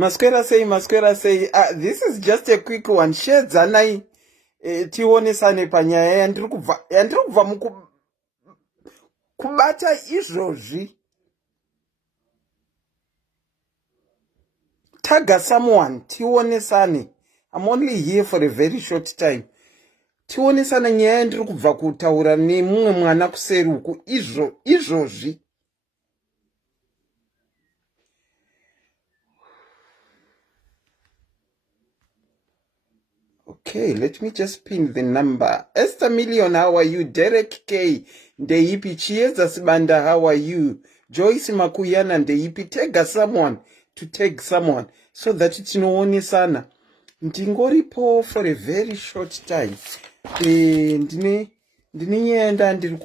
Masquera say, this is just a quick one. Shedzanai tionesane panyaya yandiri kubva mukubata izvozvi. Taga someone, tionesane. I'm only here for a very short time. Tionesane nyaya yandiri kubva kutaura nemumwe mwana kuseri uku izvozvi. Okay, let me just pin the number. Esther Million, how are you? Derek K, Ndeipi. Chieza Sibanda, how are you? Joyce Makuyana, Ndeipi. Tag someone to tag someone so that it's no one sana. Ndingoripo for a very short time. Ndini yenda ndiri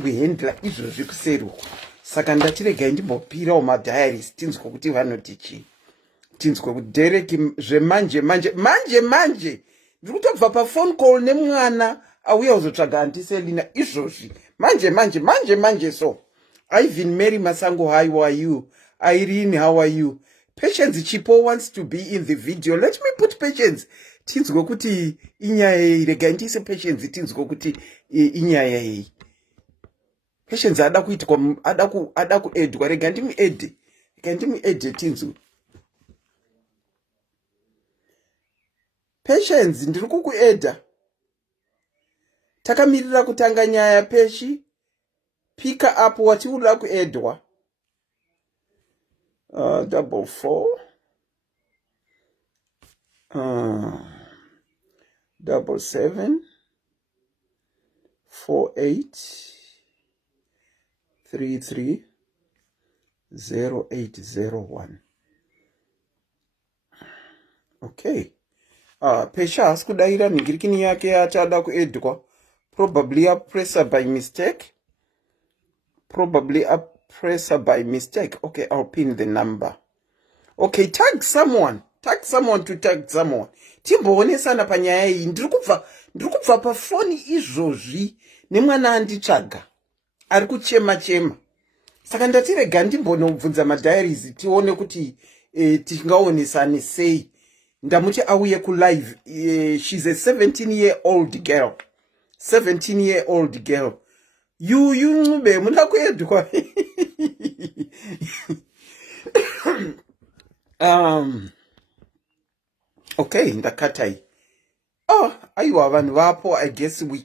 kuhendla izvozvi kuseri. Saka ndatirega ndimbopirawo madiaries tinzwe kuti vanoti chii. Tinzwe kuti Derek zvemanje manje ndiri kutobva pa phone call nemwana auya kuzotsvaga Auntie Selina izvozvi manje so. Ivan Mary Masango, how are you? Irene, how are you? Patience Chipo wants to be in the video. Let me put Patience. Tinzwe kuti inyaya yei, rega ndise Patience tinzwe kuti inyaya yei. Patience ada kuitwa ada kuedwa, rega ndimi ede tinzwe. Patience ndiri kukuedha. Takamirira kutanga nyaya peshi. Pick up what you like kuedwa. 44 77 48 33 0801. Okay. Pesha asikudaira ningirikini yake achada kuedwa. Probably a presser by mistake. Okay, I'll pin the number. Okay, tag someone to tag someone. Timbonesana panyaya iyi ndiri kubva pa phone izvozvi nemwana anditsvaga. Ari kuchema. Saka ndatirega ndimbonobvunza madiaries tione kuti tingaonesane sei. Ndamuti auye ku live. She's a 17-year-old girl. 17-year-old girl. You ngube munda kuedwa. Okay, ndakatai. Aiwa vanhu vapo. I guess we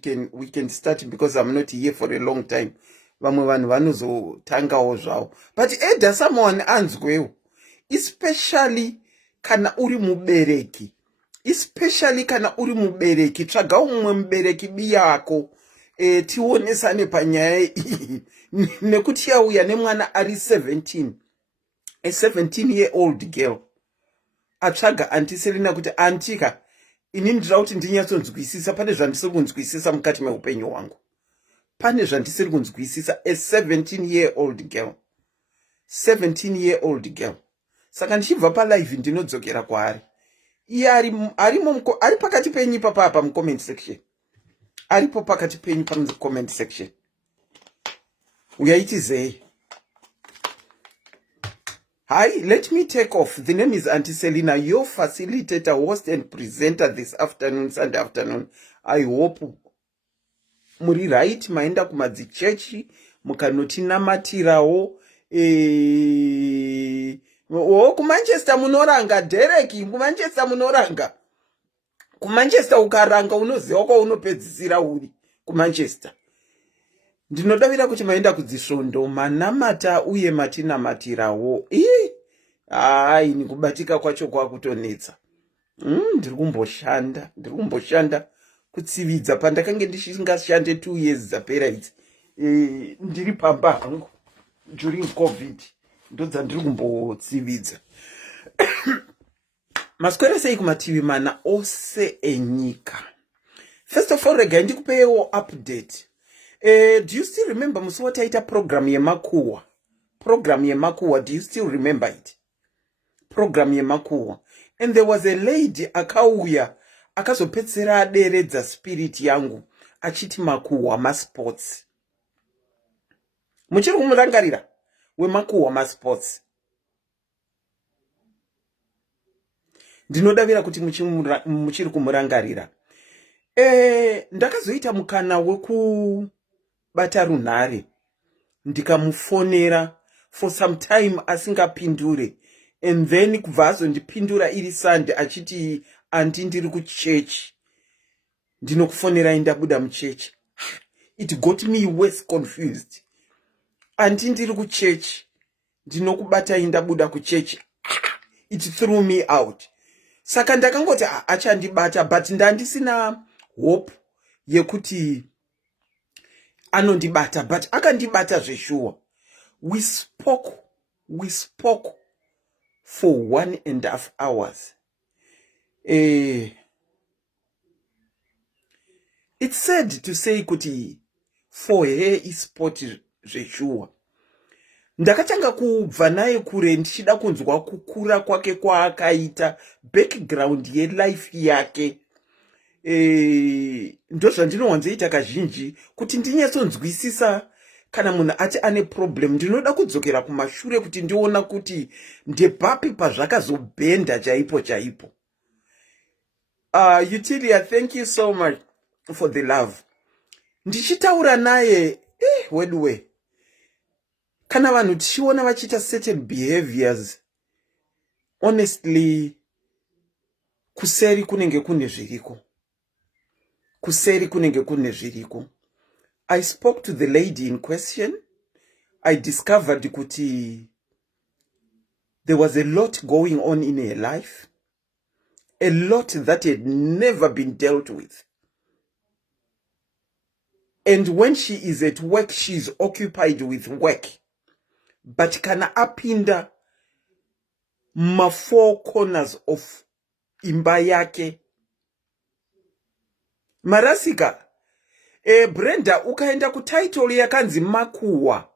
can start because I'm not here for a long time. Vamwe vanhu vanozotangawo zvavo. But eda someone anzwewo. Especially kana uri mubereki. Tsvaga umwe mubereki biyako. Tionesane panyaya iyi. Nekuti yauya nemwana ari 17. A 17-year-old girl. Atsvaga Auntie Selina kuti antika. Ini ndira kuti ndinyatsonzwisisa. Pane zvandisiri kunzwisisa mukati meupenyu hwangu. A 17-year-old girl. 17-year-old girl. Saka ndichibva pa live ndinodzokera kwaari. Iye ari pakati penyu papa mu comment section. Aripo pakati penyu pa comment section. Uyaitizei. Hi, let me take off. The name is Auntie Selina, your facilitator, host and presenter this afternoon, Sunday afternoon. I hope muri right, maenda kumadzichechi, mukanotinamatirao. Kumanchester munoranga, Derek, kumanchester munoranga. Kumanchester ukaranga unoziva kwa unopedzisira uri. Kumanchester. Ndinodavira kuti maenda kudzisvondo manamata uye matinamatirawo. Ini kubatika kwacho kwakutonetsa. Ndiri kumboshanda kutsividza pandakange ndisingashande 2 years dzapera idzi. Ndiri pamba hangu during COVID. Ndodza ndiri kumbotsividza. Maswera sei kumativi mana ose enyika. First of all, rega ndikupewo update. Do you still remember musi wataita program yemakuwa? Do you still remember it? Program yemakuwa. And there was a lady akauya akazopedzera aderedza spirit yangu achiti makuwa masports. Muchiri kumurangarira wemakuwa masports. ndinodavira kuti muchiri kumurangarira. Ndakazoita mukana wekubata runhare ndikamufonera for some time asingapindure, and then kubva azondipindura iri Sunday achiti anti ndiri kuchechi, ndinokufonerai ndabuda muchechi. It got me worse confused. Anti ndiri kuchechi, ndinokubatai ndabuda kuchechi. It threw me out. Saka ndakangoti achandibata, but ndandisina hope yekuti anondibata, but akandibata zveshuwa. We spoke for 1.5 hours. It's sad to say kuti for her isport zveshuwa. Ndakatanga kubva naye kure ndichida kunzwa kukura kwake kwaakaita, background yelife yake. Ndozvandinowanzoita kazhinji kuti ndinyatsonzwisisa kana munhu ati ane problem. Ndinoda kudzokera kumashure kuti ndiona kuti ndepapi pazvakazobhenda chaipo. Utilia, thank you so much for the love. Ndichitaura naye, wedwe. Kana vanhu tichiona vachiita certain behaviors, honestly, kuseri kunenge kune zviriko. I spoke to the lady in question. I discovered kuti there was a lot going on in her life, a lot that had never been dealt with. And when she is at work, she is occupied with work. But kana apinda ma four corners of imba yake. Marasika, Brenda, ukaenda kutitle yakanzi makuwa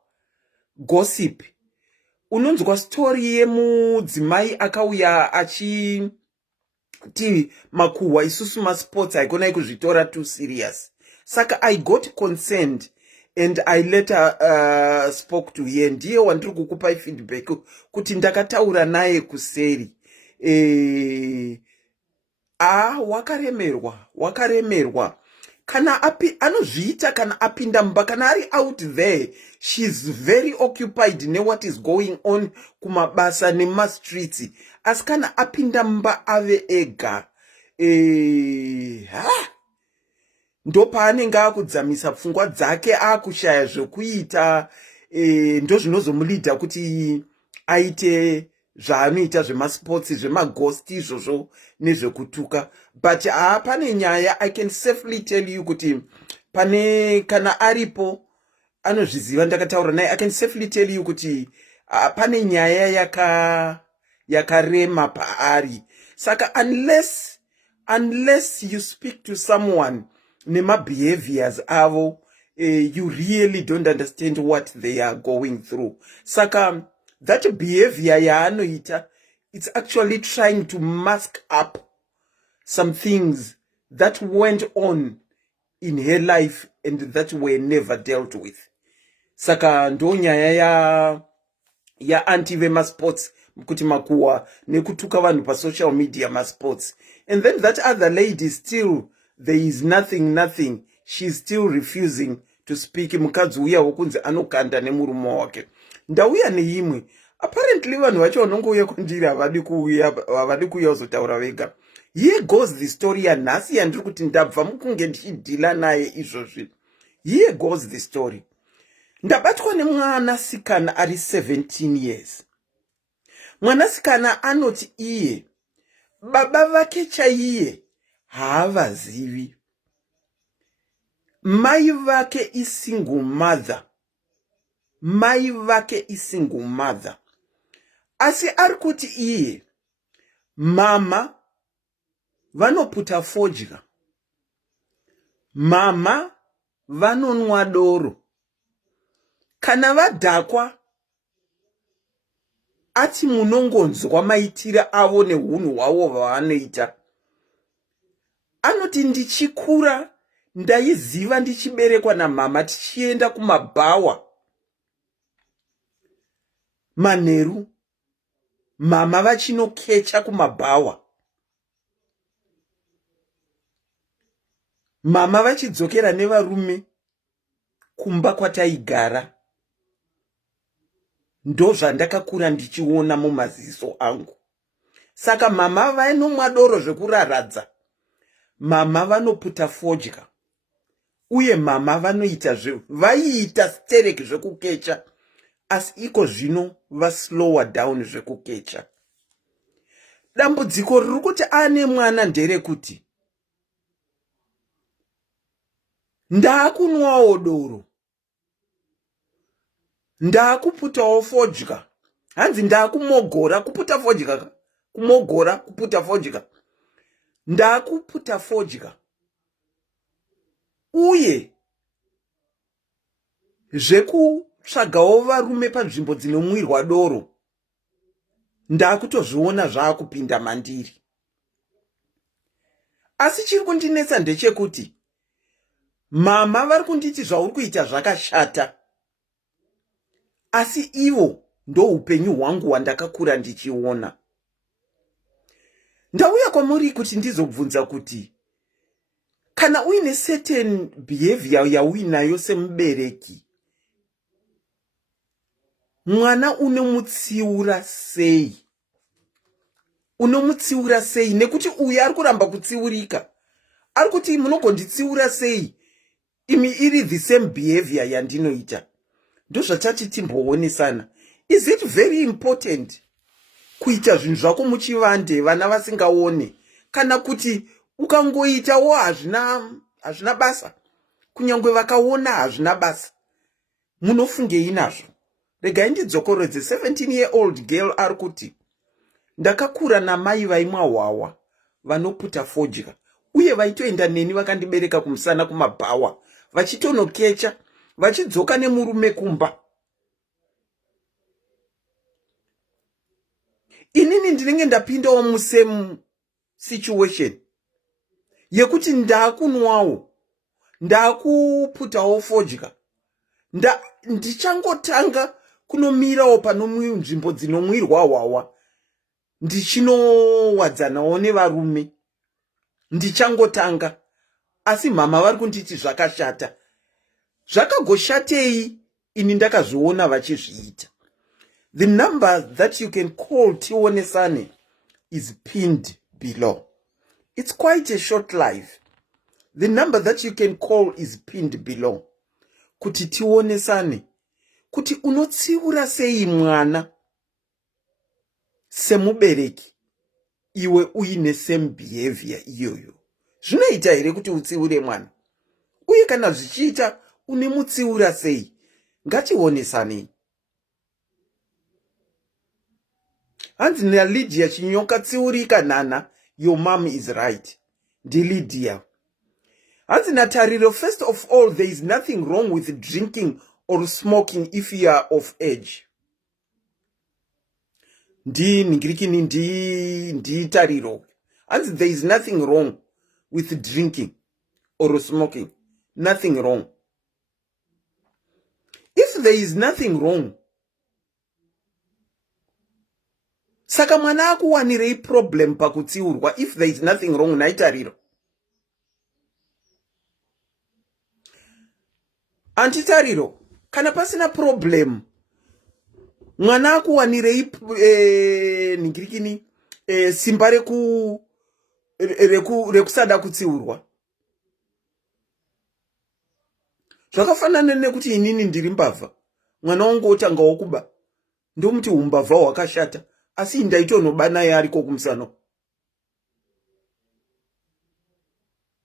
gossip. Unonzwa story yemudzimai akauya achiti makuwa isusu masports haikona kuzvitora too serious. Saka I got concerned and I later spoke to her. Ndiye wandiri kukupa feedback kuti ndakataura naye kuseri. Wakaremerwa. Kana anozviita kana apinda mba, kana ari out there, she's very occupied ne what is going on kumabasa nema streets. As kana apinda mba ave ega. Ndo paanenge akudzamisa pfungwa dzake, akushaya zvekuita, ndo zvinozomulidha kuti aite zvaanoita zvemasports, zvemaghost izvozvo nezvekutuka. But pane nyaya, I can safely tell you kuti pane kana aripo anozviziva, ndakataura naye, I can safely tell you kuti pane nyaya yakarema paari. Saka unless you speak to someone nema behaviors avo, you really don't understand what they are going through. Saka that behavior yaanoita, it's actually trying to mask up some things that went on in her life and that were never dealt with. Saka ndo nyaya ya anti vema sports kuti makuwa nekutuka vanhu pa social media ma sports. And then that other lady, still there is nothing. She's still refusing to speak. Mukadzi uya wokunzi anokanda nemurume wake. Ndauya neimwe. Apparently vanhu vacho vanongouya kundiri havadi kuuya uzotaura vega. Here goes the story yanhasi yandiri kuti ndabva mukunge ndichidhila naye izvozvi. Here goes the story. Ndabatwa nemwanasikana ari 17 years. Mwanasikana anoti iye baba vake chaiye haavazivi. Mai vake isingle mother. Asi ari kuti iye mama vanoputa fodya, mama vanonwa doro. Kana vadhakwa ati munongonzwa maitira avo nehunhu hwavo vavanoita. Anoti ndichikura ndaiziva ndichiberekwa namama tichienda kumabhawa manheru, mama vachinokecha kumabhawa. mama vachidzokera nevarume kumba kwataigara. Ndo zvandakakura ndichiona mumaziso angu. Saka mama vanomwa doro zvekuraradza, mama vanoputa fodya, uye mama vanoita vaiita stereki zvekukecha, asi iko zvino vaslowa down zvekukecha. Dambudziko riri kuti ane mwana nderekuti ndaakunwawo doro, ndaakuputawo fodya, hanzi ndaakumogora kuputa fodya, kumogora kuputa fodya, ndaakuputa fodya, uye zvekutsvagawo varume panzvimbo dzinomwirwa doro ndaakutozviona zvaakupinda mandiri. Asi chiri kundinetsa ndechekuti mama vari kunditi zvauri kuita zvakashata, asi ivo ndo upenyu hwangu hwandakakura ndichiona. Ndauya kwamuri kuti ndizobvunza kuti kana uine certain behavior yauinayo semubereki, mwana unomutsiura sei? Unomutsiura sei? Nekuti uyu ari kuramba kutsiurika. Ari kuti munogonditsiura sei imi iri the same behavior yandinoita? Ndo zvatati timboonesana. Is it very important kuita zvinhu zvako muchivande vana vasingaone, kana kuti ukangoitawo hazvina basa, kunyangwe vakaona hazvina basa? Munofungei nazvo? Regai ndidzokorodze. 17-year-old girl ari kuti ndakakura namai vaimwa hwawa, vanoputa fodya, uye vaitoenda neni vakandibereka kumusana kumabhawa, vachitonokecha, vachidzoka nemurume kumba. Inini ndinenge ndapindawo musame situation yekuti ndaakunwawo, ndaakuputawo fodya, ndichangotanga kunomirawo nzvimbo dzinomwirwa hwawa, ndichinowadzanawo nevarume, ndichangotanga. Asi mama vari kunditi zvakashata. Zvakagoshatei ini ndakazviona vachizviita. The number that you can call tionesane is pinned below. It's quite a short life. The number that you can call is pinned below. Kuti tionesane, kuti unotsiura sei mwana semubereki iwe uine same behavior iyoyo? Zvinoita here kuti utsiure mwana? Uye kana zvichiita unemutsiura sei? Ngationesanei. Hanzi naLydia Chinyoka, tsiurika nana, your mom is right. Lydia. Hanzi naTariro, first of all, there is nothing wrong with drinking or smoking if you are of age. Tariro. Hanzi there is nothing wrong with drinking or smoking. Nothing wrong. If there is nothing wrong, saka mwana akuwanirei problem pakutsiurwa? If there is nothing wrong, naitariro. Antitariro, kana pasina problem, mwana akuwanirei simba rekusada kutsiurwa? Zvakafanana nekuti inini ndiri mbavha, mwana wangu otangawo kuba, ndomuti umbavha hwakashata, asi ndaitonoba naye ariko kumusano.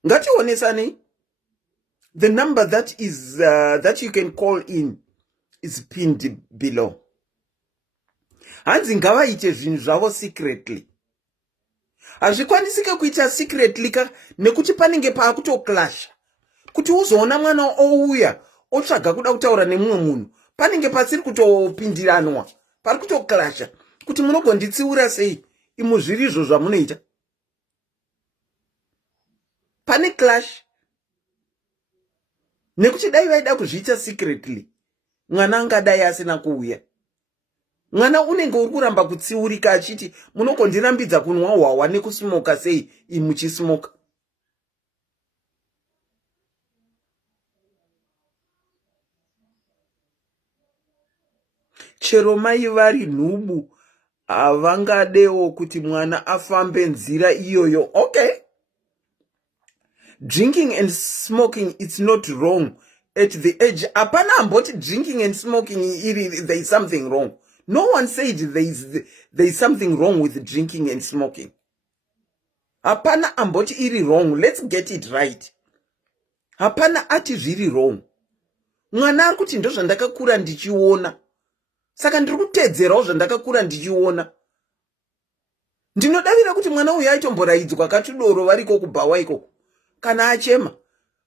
Ngationesanei. The number that is that you can call in is pinned below. Hanzi ngavaite zvinhu zvavo secretly. Hazvikwanisike kuita secretly nekuti panenge paakutoclasha. Kuti uzoona mwana ouya otsvaga kuda kutaura nemumwe munhu, panenge pasiri kutopindiranwa, pari kutoclasha. Kuti munogonditsiura sei imu zvirizvo zvamunoita? Pane clash. Nekuti dai vaida kuzviita secretly, mwana angadai asina kuuya. Mwana unenge uri kuramba kutsiurika achiti munogondirambidza kunwa hwawa nekusmoka sei imuchismoka. chero mai vari nhubu havangadewo kuti mwana afambe nzira iyoyo. Okay, drinking and smoking, it's not wrong at the age. Hapana amboti drinking and smoking there is something wrong. No one said there is something wrong with drinking and smoking. Hapana amboti iri wrong. Let's get it right. Hapana ati zviri wrong. Mwana ari kuti ndozvandakakura ndichiona, saka ndiri kutedzerawo zvandakakura ndichiona. Ndinodavira kuti mwana uyu aitomboraidzwa katudoro variko kubhawa ikoko, kana achema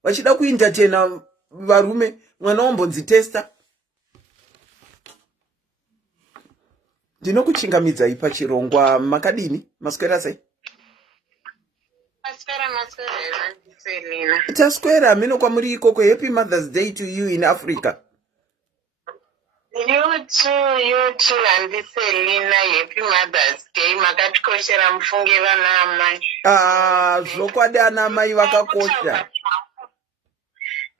vachida kuentertaina varume, mwana wombonzitesta. Ndinokuchingamidzai pachirongwa. Makadini? Maswera sei? Taswera mino kwamuri ikoko. Happy Mother's Day to you in Africa. You too, Andiselina. Happy Mother's Day. Makatikoshera mufunge vana amai. Zvokwadi ana amai vakakosha.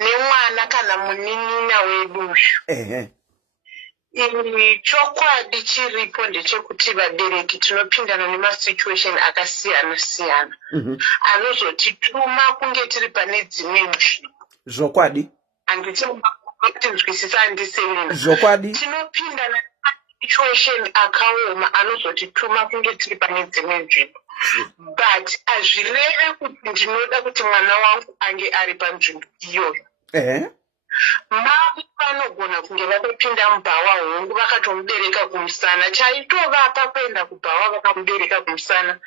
Nemwana kana munin'ina wedu. Chokwadi chiripo ndechekuti vabereki tinopindana nemasituation akasiyana-siyana anozotituma kunge tiri pane dzimwe nzvimbo. Zvokwadi. Anditi nzwisisa Andiselina. Zvokwadi. Tinopindana nemasituation akaoma anozotituma kunge tiri pane dzimwe nzvimbo. But azvireve kuti ndinoda kuti mwana wangu ange ari panzvimbo iyoyo. Mai vanogona kunge vakapinda mubhawa hongu vakatomubereka kumusana, chaitovapa kuenda kubhawa vakamubereka kumusana.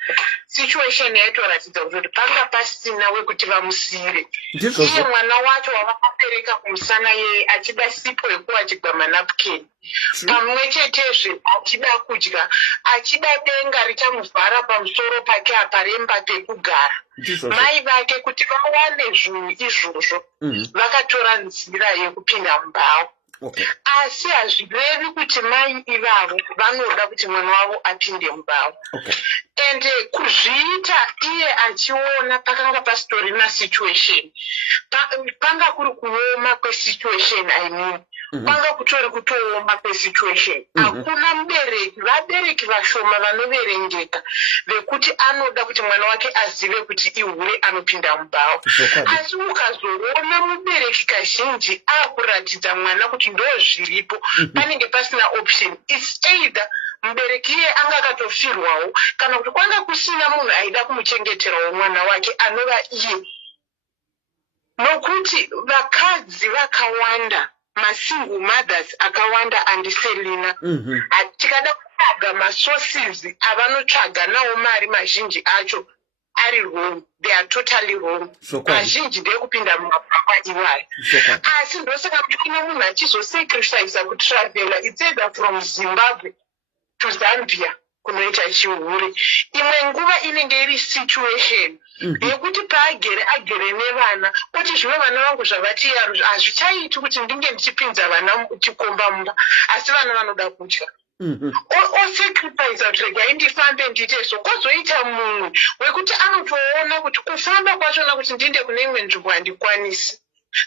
Situation yaitoratidza kuti panga pasina wekuti vamusiyire. Iye mwana wacho wavakabereka kumusana yeye achida sipo yekuva achigwama napukeni. Pamwe chetezve achida kudya, achida denga richamuvhara pamusoro pake aparemba pekugara. Mai vake kuti vawane zvinhu izvozvo vakatora nzira yekupinda mubhawa. Asi hazvirevi kuti mai ivavo vanoda kuti mwana wavo apinde mubhawa. And kuzviita iye achiona pakanga pasitorina situation, panga kuri kuoma kwesituation, panga kutori kutooma kwesituation. Hakuna mubereki, vabereki vashoma vanoverengeka vekuti anoda kuti mwana wake azive kuti ihure anopinda mubhawa. Asi ukazoona mubereki kazhinji akuratidza mwana kuti ndo zviripo, panenge pasina option. It's either mubereki iye anga akatofirwawo kana kuti kwanga kusina munhu aida kumuchengeterawo mwana wake anova iye. Nokuti vakadzi vakawanda, masingle mothers akawanda Andiselina, tikada kutsvaga masources avanotsvaga nawo mari mazhinji acho ari wrong. They are totally wrong. Mazhinji ndekupinda mumapapa iwayo. Asi ndosaka muno munhu achizosacrifice kutravela, it's either from Zimbabwe to Zambia kunoita chihure. Imwe nguva inenge iri situation yekuti agere nevana, kuti zvimwe vana vangu zvavati hazvichaiti kuti ndinge ndichipinza vana chikomba mumba, asi vana vanoda kudya. Osacrifice kuti regai ndifambe ndiite so, kwozoita mumwe wekuti anotoona kuti kufamba kwachona kuti ndiende kune imwe nzvimbo handikwanisi.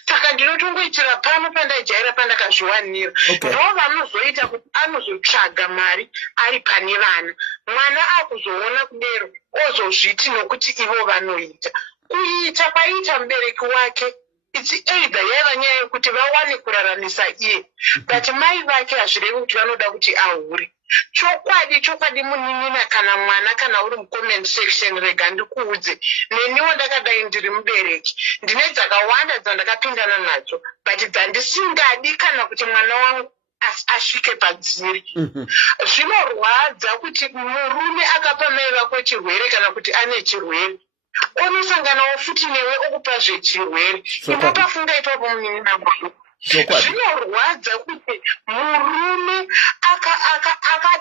Saka ndinotongoitira pano pandaijaira pandakazviwanira. Ndo vanozoita kuti anozotsvaga mari ari pane vana. Mwana akuzoona kudero ozozviti nokuti ivo vanoita. Kuita paita mubereki wake, it's either yaiva nyaya yekuti vawane kuraramisa iye, but mai vake hazvirevi kuti vanoda kuti ahure. Chokwadi munin'ina kana mwana kana uri mucomment section, rega ndikuudze, neniwo ndakadai ndiri mubereki ndine dzakawanda dzandakapindana nadzo, but dzandisingadi kana kuti mwana wangu asvike padziri. Zvinorwadza kuti murume akapa mai vako chirwere kana kuti ane chirwere, unosanganawo futi newe okupa zvechirwere. Imopafunga ipapo munin'ina mwangu. Zvinorwadza kuti murume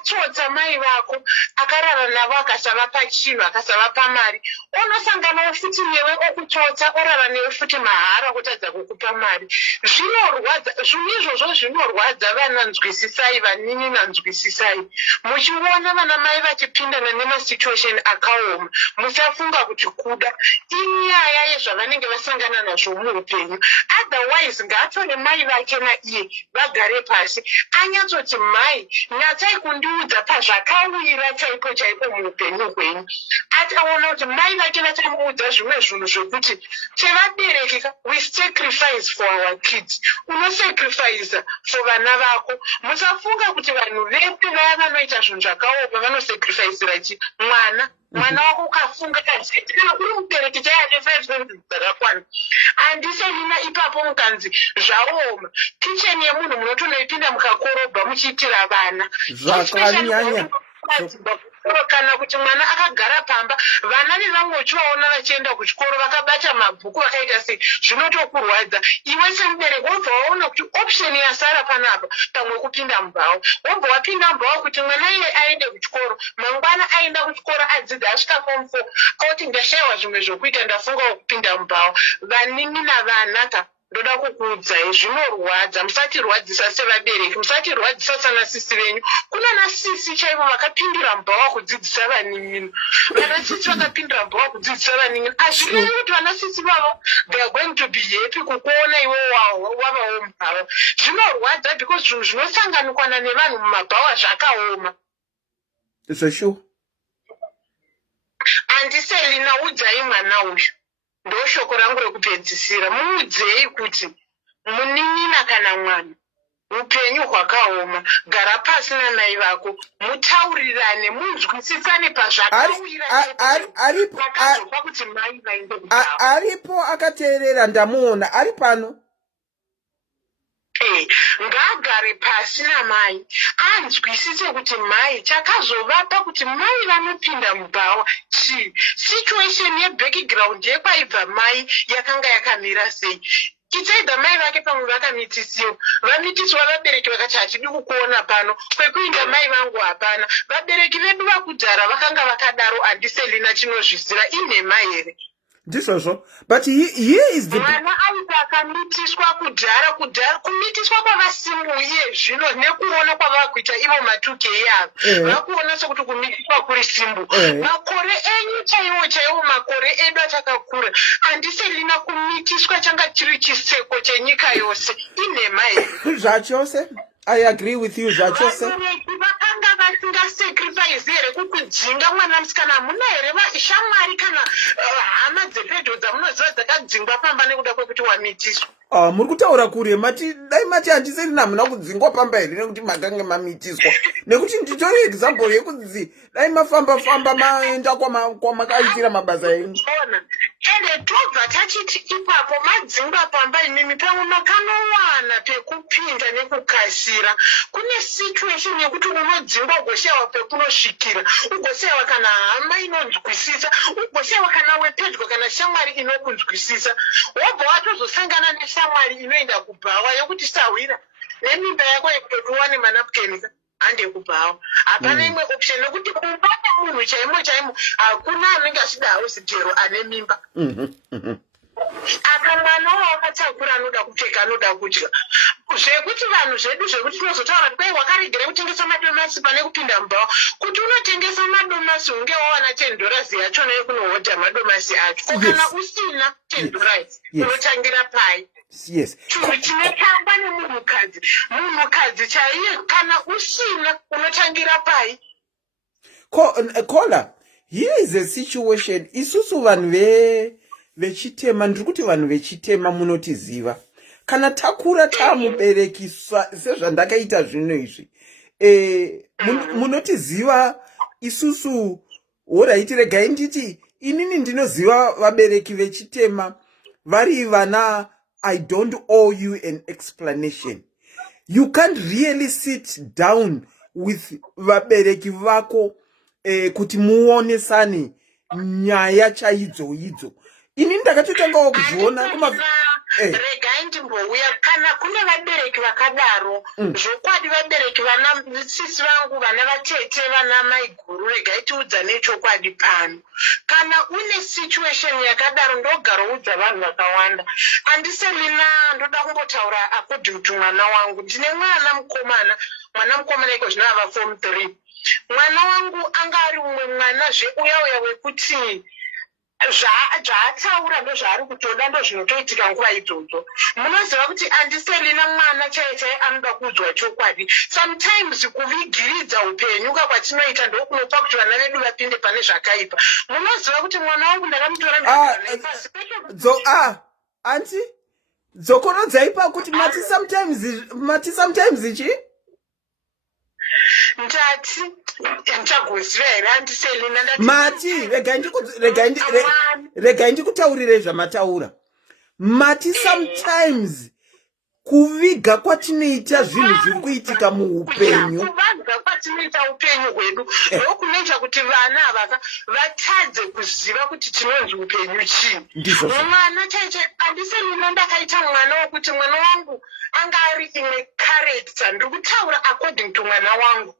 akatsotsa mai vako akarara navo akasavapa chinhu akasavapa mari unosanganawo futi newe okutsotsa orara newe futi mahara kutadza kukupa mari. Zvinorwadza, zvinhu izvozvo zvinorwadza. Vana nzwisisai, vanini nanzwisisai, muchiona vana mai vachipindana nemasituation akaoma musafunga kuti kuda, inyaya yezvavanenge vasangana nazvo muupenyu. Otherwise ngaatore mai vake naiye vagare pasi anyatsoti mai nyatsai kundiudza pazvakawira chaipo chaipo muupenyu hwenyu. Ataona kuti mai vake vachamuudza zvimwe zvinhu zvokuti sevabereki we sacrifice for our kids. Unosacrifice for vana vako. Musafunga kuti vanhu vepi vaya vanoita zvinhu zvakaoma vanosacrificira chi mwana. Mwana wako ukafunga kazeti kana uri mubereki chaiane 5 dzakakwana handisenina ipapo mukanzi zvaoma kicheni yemunhu munotonoipinda mukakorobha muchiitira vana zvakanyanya kana kuti mwana akagara pamba vana nevamwe uchivaona vachienda kuchikoro vakabata mabhuku vakaita sei zvinotokurwadza. Iwe semubereki wobva waona kuti option yasara panapa pamwe kupinda mubhawa. Wobva wapinda mubhawa kuti mwana iye aende kuchikoro, mangwana aenda kuchikoro adzidza asvika form 4 oti ndashayiwa zvimwe zvokuita ndafunga wokupinda mubhawa. Vanini navanaka ndoda kukuudzai zvinorwadza. Musatirwadzisa sevabereki, musatirwadzisa sanasisi venyu. Kuna nasisi chaivo vakapindira mubhawa kudzidzisa vanin'ino, vanasisi vakapindira mubhawa kudzidzisa vanin'ino. Hazvirevi kuti vanasisi vavo they are going to be happy kukuona iwe wavawo mubhawa. Zvinorwadza because zvinhu zvinosanganikwana nevanhu mumabhawa zvakaoma. Zveshuwa Andiselina, udzai mwana uyu. Ndoshoko rangu rekupedzisira. Muudzei kuti munin'ina kana mwana upenyu hwakaoma. Gara pasi namai vako mutaurirane, munzwisisane pazvakawira pakazopa kuti mai vaende kudhava. aripo akateerera, ndamuona ari pano. Ngagare pasi namai anzwisise kuti mai chakazovapa kuti mai vanopinda mubhawa chii, situation yebackground yekwaibva mai yakanga yakamira sei. It's mai vake pamwe vakamitisiwa, vamitiswa vabereki vakati hatidi kukuona pano, kwekuinda mai vangu hapana. Vabereki vedu vakudhara vakanga vakadaro, handiselina chinozvizira inhema here. Ndizvozvo, but here is the mwana aita akamitiswa kudhara kumitiswa kwavasimu iye zvino nekuona kwavakuita ivo matuke yavo vakuona sekuti kumitiswa kuri simbu. Makore enyu chaiwo makore edu atakakura handiselina kumitiswa changa chiri chiseko chenyika yose inhema here. Zvachose, I agree with you. Zvachose vakanga vasingasacrifice here kukudzinga mwana musikana. Hamuna here shamwari kana hama dzepedyo dzamunoziva dzakadzingwa pamba nekuda kwekuti wamitiswa? Muri kutaura kure dai mati handiserina hamuna kudzingwa pamba here nekuti makange mamitiswa, nekuti nditori example yekudzi dai mafamba maenda kwamakaitira mabasa enyu. Ende tobva tachiti ipapo madzingwa pamba imimi pamwe makanowana pekupinda nekukasira. Kune situation yekuti unodzingwa ugoshayiwa pekunosvikira, ugoshayiwa kana hama inonzwisisa, ugoshayiwa kana wepedyo kana shamwari inokunzwisisa. Wobva watozosangana neshamwari inoenda kubhawa yokuti sawira nemimba yako yekutotuwane manapkenika hande kubhawa. Hapana imwe option nekuti kubata munhu chaimo hakuna anenge achida hausi jero ane mimba. Apa mwana wakatakura anoda kupfeka anoda kudya. Zvekuti vanhu zvedu zvekuti tinozotaura kuti kwai wakaregera kutengesa madomasi pane kupinda mubhawa. Kuti unotengesa madomasi unge wawana $10 yachona yekunohodha madomasi acho. Kana usina $10 unotangira pai? Yes. Chinhu chinotangwa nemunhukadzi chaiye, kana usina unotangira pai? Kola, here is a situation. Isusu vanhu vechitema, ndiri kuti vanhu vechitema munotiziva. Kana takura tamubereki sezvandakaita zvino izvi, munotiziva isusu. Alright, regai nditi inini ndinoziva vabereki vechitema vari vana. I don't owe you an explanation. You can't really sit down with vabereki vako kuti muonesane nyaya chaidzo. Ini ndakatotangawo kuzviona regai ndimbouya kana kune vabereki vakadaro zvokwadi vabereki vana sisi vangu vana vatete vana mai guru regai tiudzane chokwadi pano kana une situation yakadaro ndogaroudza vanhu vakawanda handiselina ndoda kumbotaura according to mwana wangu ndine mwana mukomana iko zvino ava form 3 mwana wangu anga ari umwe mwana zveuya wekuti zvaataura ndozvaari kutoda ndozvinotoitika nguva idzodzo munoziva kuti handiselina mwana chaichai anoda kuudzwa chokwadi sometimes kuvigiridza upenyu kwakwatinoita ndokunopa kuti vana vedu vapinde pane zvakaipa munoziva kuti mwana wangu ndakamutora anti dzokorodzai pakuti mati sometimes ichi ndati ndichagosiva here handiselina mati regai ndikutaurire zvamataura mati sometimes kuviga kwatinoita zvinhu zviri kuitika muupenyu kuvaga kwatinoita upenyu hwedu ndokunoita kuti vana ava vatadze kuziva kuti tinonzi upenyu chii mwana chaiche handiselina ndakaita mwana wokuti mwana wangu anga ari imwe character ndiri kutaura according to mwana wangu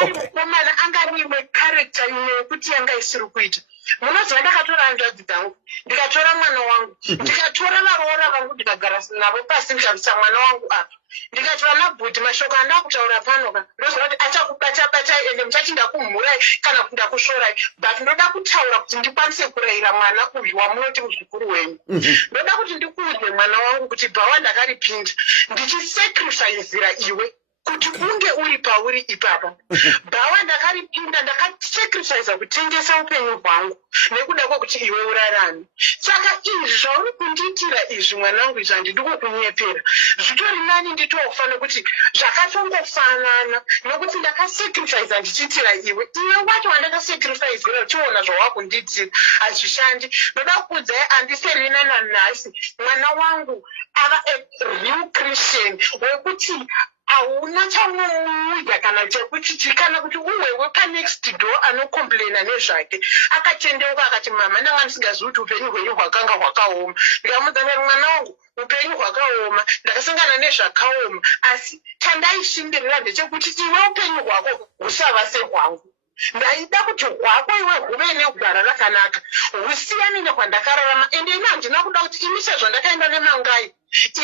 ari mukomana anga ari imwe character imwe yekuti yanga isiri kuita munoziva ndakatora hanzvadzi dzangu ndikatora mwana wangu ndikatora varoora vangu ndikagara navo pasi ndikabvisa mwana wangu apa ndikati vana bhudhi mashoko andakutaura panoka ndoziva kuti achakubata-batai ende muchachinda kumhurai kana kunda kushorai but ndoda kutaura kuti ndikwanise kurayira mwana uyu wamunoti muzvikuru wenyu ndoda kuti ndikuudze mwana wangu kuti bhawa ndakaripinda ndichisacrificira iwe kuti unge uri pauri ipapa bhawa ndakaripinda ndakasacrifica kutengesa upenyu hwangu nekuda kwokuti iwe urarame saka izvi zvauri kundiitira izvi mwanangu izvi handidi kukunyepera zvitori nani nditofa nekuti zvakatongofanana nokuti ndakasacrifica ndichiitira iwe wacho wandakasacrificira uchiona zvawakundiitira hazvishandi ndoda kukuudzai handiserina nanhasi mwana wangu ava real Christian wekuti hauna chamuudza kana chekuti kana kuti uwewe panext door anokomplaina nezvake akatendeuka akati mama ndanga ndisingazivi kuti upenyu hwenyu hwakanga hwakaoma ndikamudzana mwana wangu upenyu hwakaoma ndakasangana nezvakaoma asi chandaishingirira ndechekuti iwe upenyu hwako husava sehwangu ndaida kuti hwako iwe huve negwara rakanaka husiyane nekwandakararama ende ino handina kuda kuti ini sezvo ndakaenda nemangai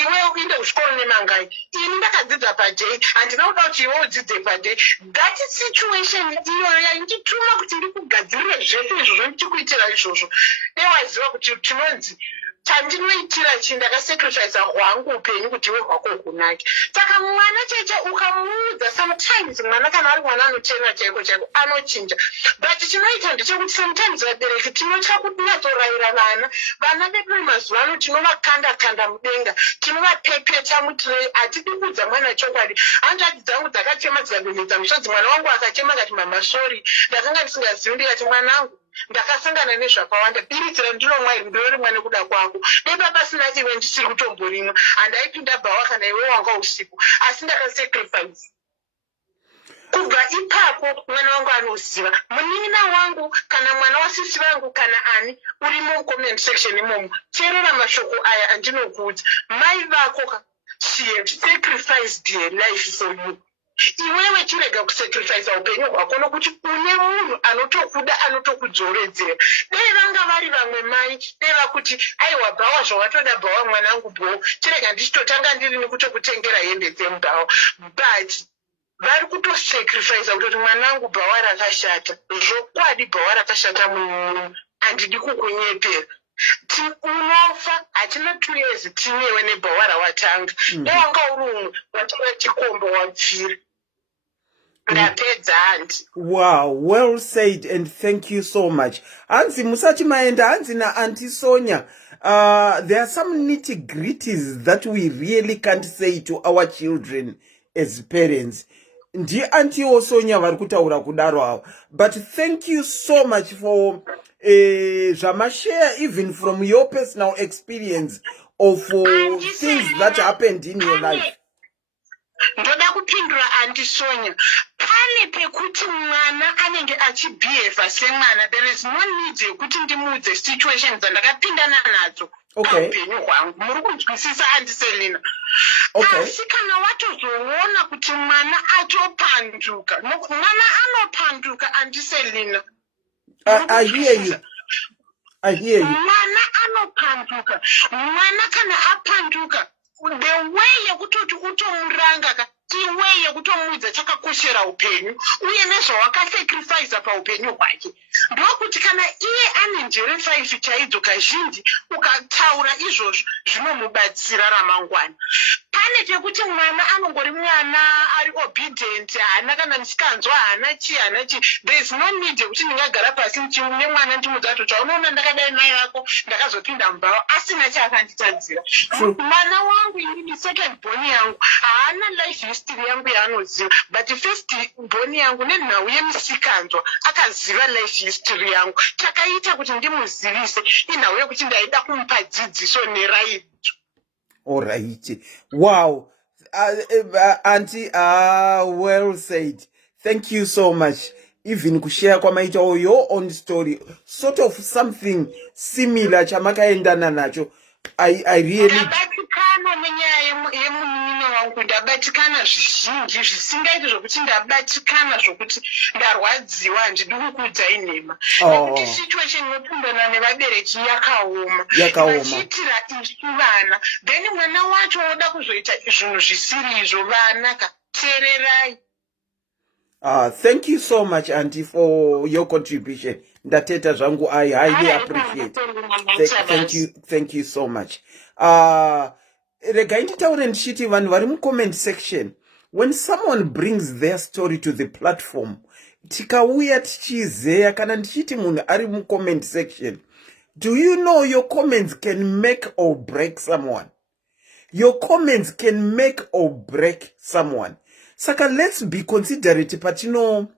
iwe uinde kuchikoro nemangai ini ndakadzidza padei handina kuda kuti iwe udzidze padei that situation iyoyo yaindituma kuti ndikugadzirire zvese izvozvo ndichikuitira izvozvo newaiziva kuti tinonzi chandinoitira chii ndakasacrifica hwangu upenyu kuti iwe hwako hunake saka mwana cheche ukamuudza sometimes mwana kana ari mwana anoteerera chaiko chaiko anochinja but chinoita ndechekuti sometimes vabereki tinotya kunyatsorayira vana vedu mazuva ano tinovakanda mudenga tinovapepeta mutirei hatidi kuudza mwana chokwadi hanzvadzi dzangu dzakachema dzikadonhedza musodzi mwana wangu akachema akati mama sori ndakanga ndisingazivi ndikati mwanangu ndakasangana nezvakawanda biritsira ndinomwa iri ndorimwa nekuda kwako deba pasina iwe ndisiri kutomborimwa handaipinda bhawa kana iwe wanga usiku asi ndakasacrifice kubva ipapo mwana wangu anoziva munin'ina wangu kana mwana wasisi vangu kana ani urimo mucomment section imomo teerera mashoko aya andinokuudza mai vako she have sacrificed her life for you iwewe chirega kusacrifice upenyu hwako nokuti une munhu anotokuda anotokudzoredzera dei vanga vari vamwe mai dei vakuti aiwa bhawa zvawatoda bhawa mwanangu bho chirega ndichitotanga ndiri nekutokutengera hembe dzemubhawa but vari kutosacrifica kutoti mwanangu bhawa rakashata zvokwadi bhawa rakashata munhu handidi kukunyepera unofa hatina 2 years tinewe nebhawa rawatanga newanga uri umwe watova chikombo wapfira ndapedza handi. Wow, well said and thank you so much. Hanzi musati maenda hanzi na Auntie Sonya. There are some nitty-gritties that we really can't say to our children as parents. Ndi Auntie Sonya vari kutaura kudaro ava. But thank you so much for share even from your personal experience of things that happened in your life. Ndoda kupindura Auntie Sonya. Pane pekuti mwana anenge achibehave semwana, there is no need yekuti ndimuudze situations dzandakapindana nadzo Okay. paupenyu hwangu. Muri kunzwisisa handiselina? Okay. Asi kana watozoona kuti mwana atopanduka, mwana anopanduka handiselina. I hear you. I hear you. Mwana anopanduka. Mwana kana apanduka, the way yekutoti utomuranga way yekutomuudza chakakoshera upenyu uye nezvawakasacrifice paupenyu hwake. Ndokuti kana iye ane njere 5 chaidzo kazhinji ukataura izvozvo zvinomubatsira ramangwana. Pane chekuti mwana anongori mwana ari obedient, haana kana musikanzwa, haana chi. There is no need yekuti ndingagara pasi nemwana ndimuudza kuti unoona ndakadai mai vako ndakazopinda mubhawa asina chaakanditadzira. Mwana wangu inini second born yangu haana life history yangu yaanoziva, but first born yangu nenhau yemusikanzwa akaziva life history yangu. Chakaita kuti ndimuzivise inhau yekuti ndaida kumupa dzidziso neraidzo. All right. Wow. Auntie, well said. Thank you so much. Even kushare kwamaita your own story, sort of something similar chamakaendana nacho. I really ndabatikana nenyaya yemunini wangu, ndabatikana zvizhinji zvisingaiti zvokuti ndabatikana zvokuti ndarwadziwa handidi kukuudzai nhema. Nekuti situation inopindana nevabereki yakaoma vachiitira isu vana, then mwana wacho oda kuzoita zvinhu zvisiri izvo. Vana teererai. Thank you so much, Auntie, for your contribution. Ndateta zvangu, I highly appreciate. Thank you so much. Regai nditaure ndichiti vanhu vari mucomment section, when someone brings their story to the platform, tikauya tichizeya kana ndichiti munhu ari mucomment section, do you know your comments can make or break someone? Your comments can make or break someone. Saka let's be considerate patino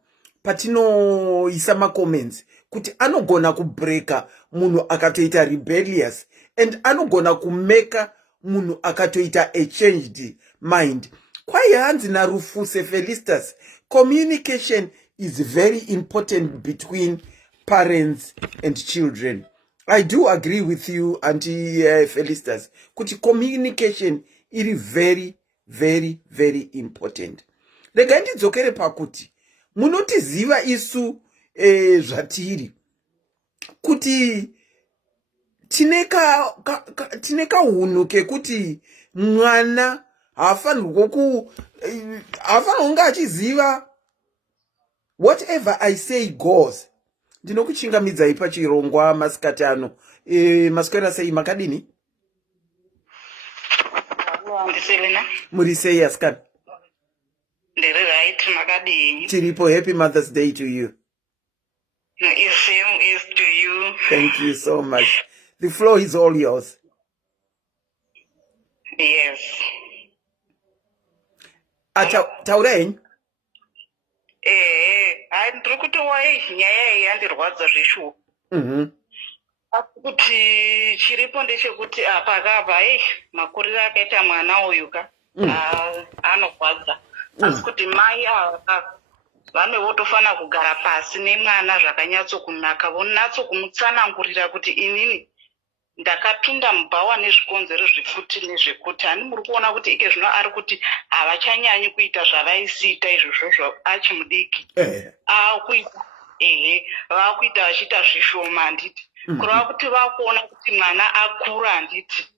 isama comments kuti anogona kubreaka munhu akatoita rebellious, and anogona kumeka munhu akatoita a changed mind. Kwaye hanzi naRufuse Felicitas, communication is very important between parents and children. I do agree with you, Auntie Felicitas, kuti communication is very, very, very important. Regai ndidzokere pakuti munotiziva isu zvatiri kuti tineka hunhu kekuti mwana haafanirwa kunge achiziva whatever I say goes. Ndinokuchingamidzai pachirongwa masikati ano. Maswera sei, makadini? Muri sei askani? Ndiri right, makadini. Tiripo. Happy Mother's Day to you. Same is to you. Thank you so much. The floor is all yours. Yes. Taureni? Ndiri kutova nyaya iyi yandirwadza zvishuwa. Kuti chiripo ndechekuti pakabva makuriro akaita mwana uyu anorwadza. Asi kuti mai vamwe votofana kugara pasi nemwana zvakanyatsokunaka, vonatsokumutsanangurira kuti inini ndakapinda mubhawa nezvikonzero zvekuti nezvekuti. Hani muri kuona kuti ike zvino ari kuti havachanyanyi kuita zvavaisiita izvozvo achimudiki. Vakuita vachiita zvishoma handiti. Kureva kuti vakuona kuti mwana akura handiti.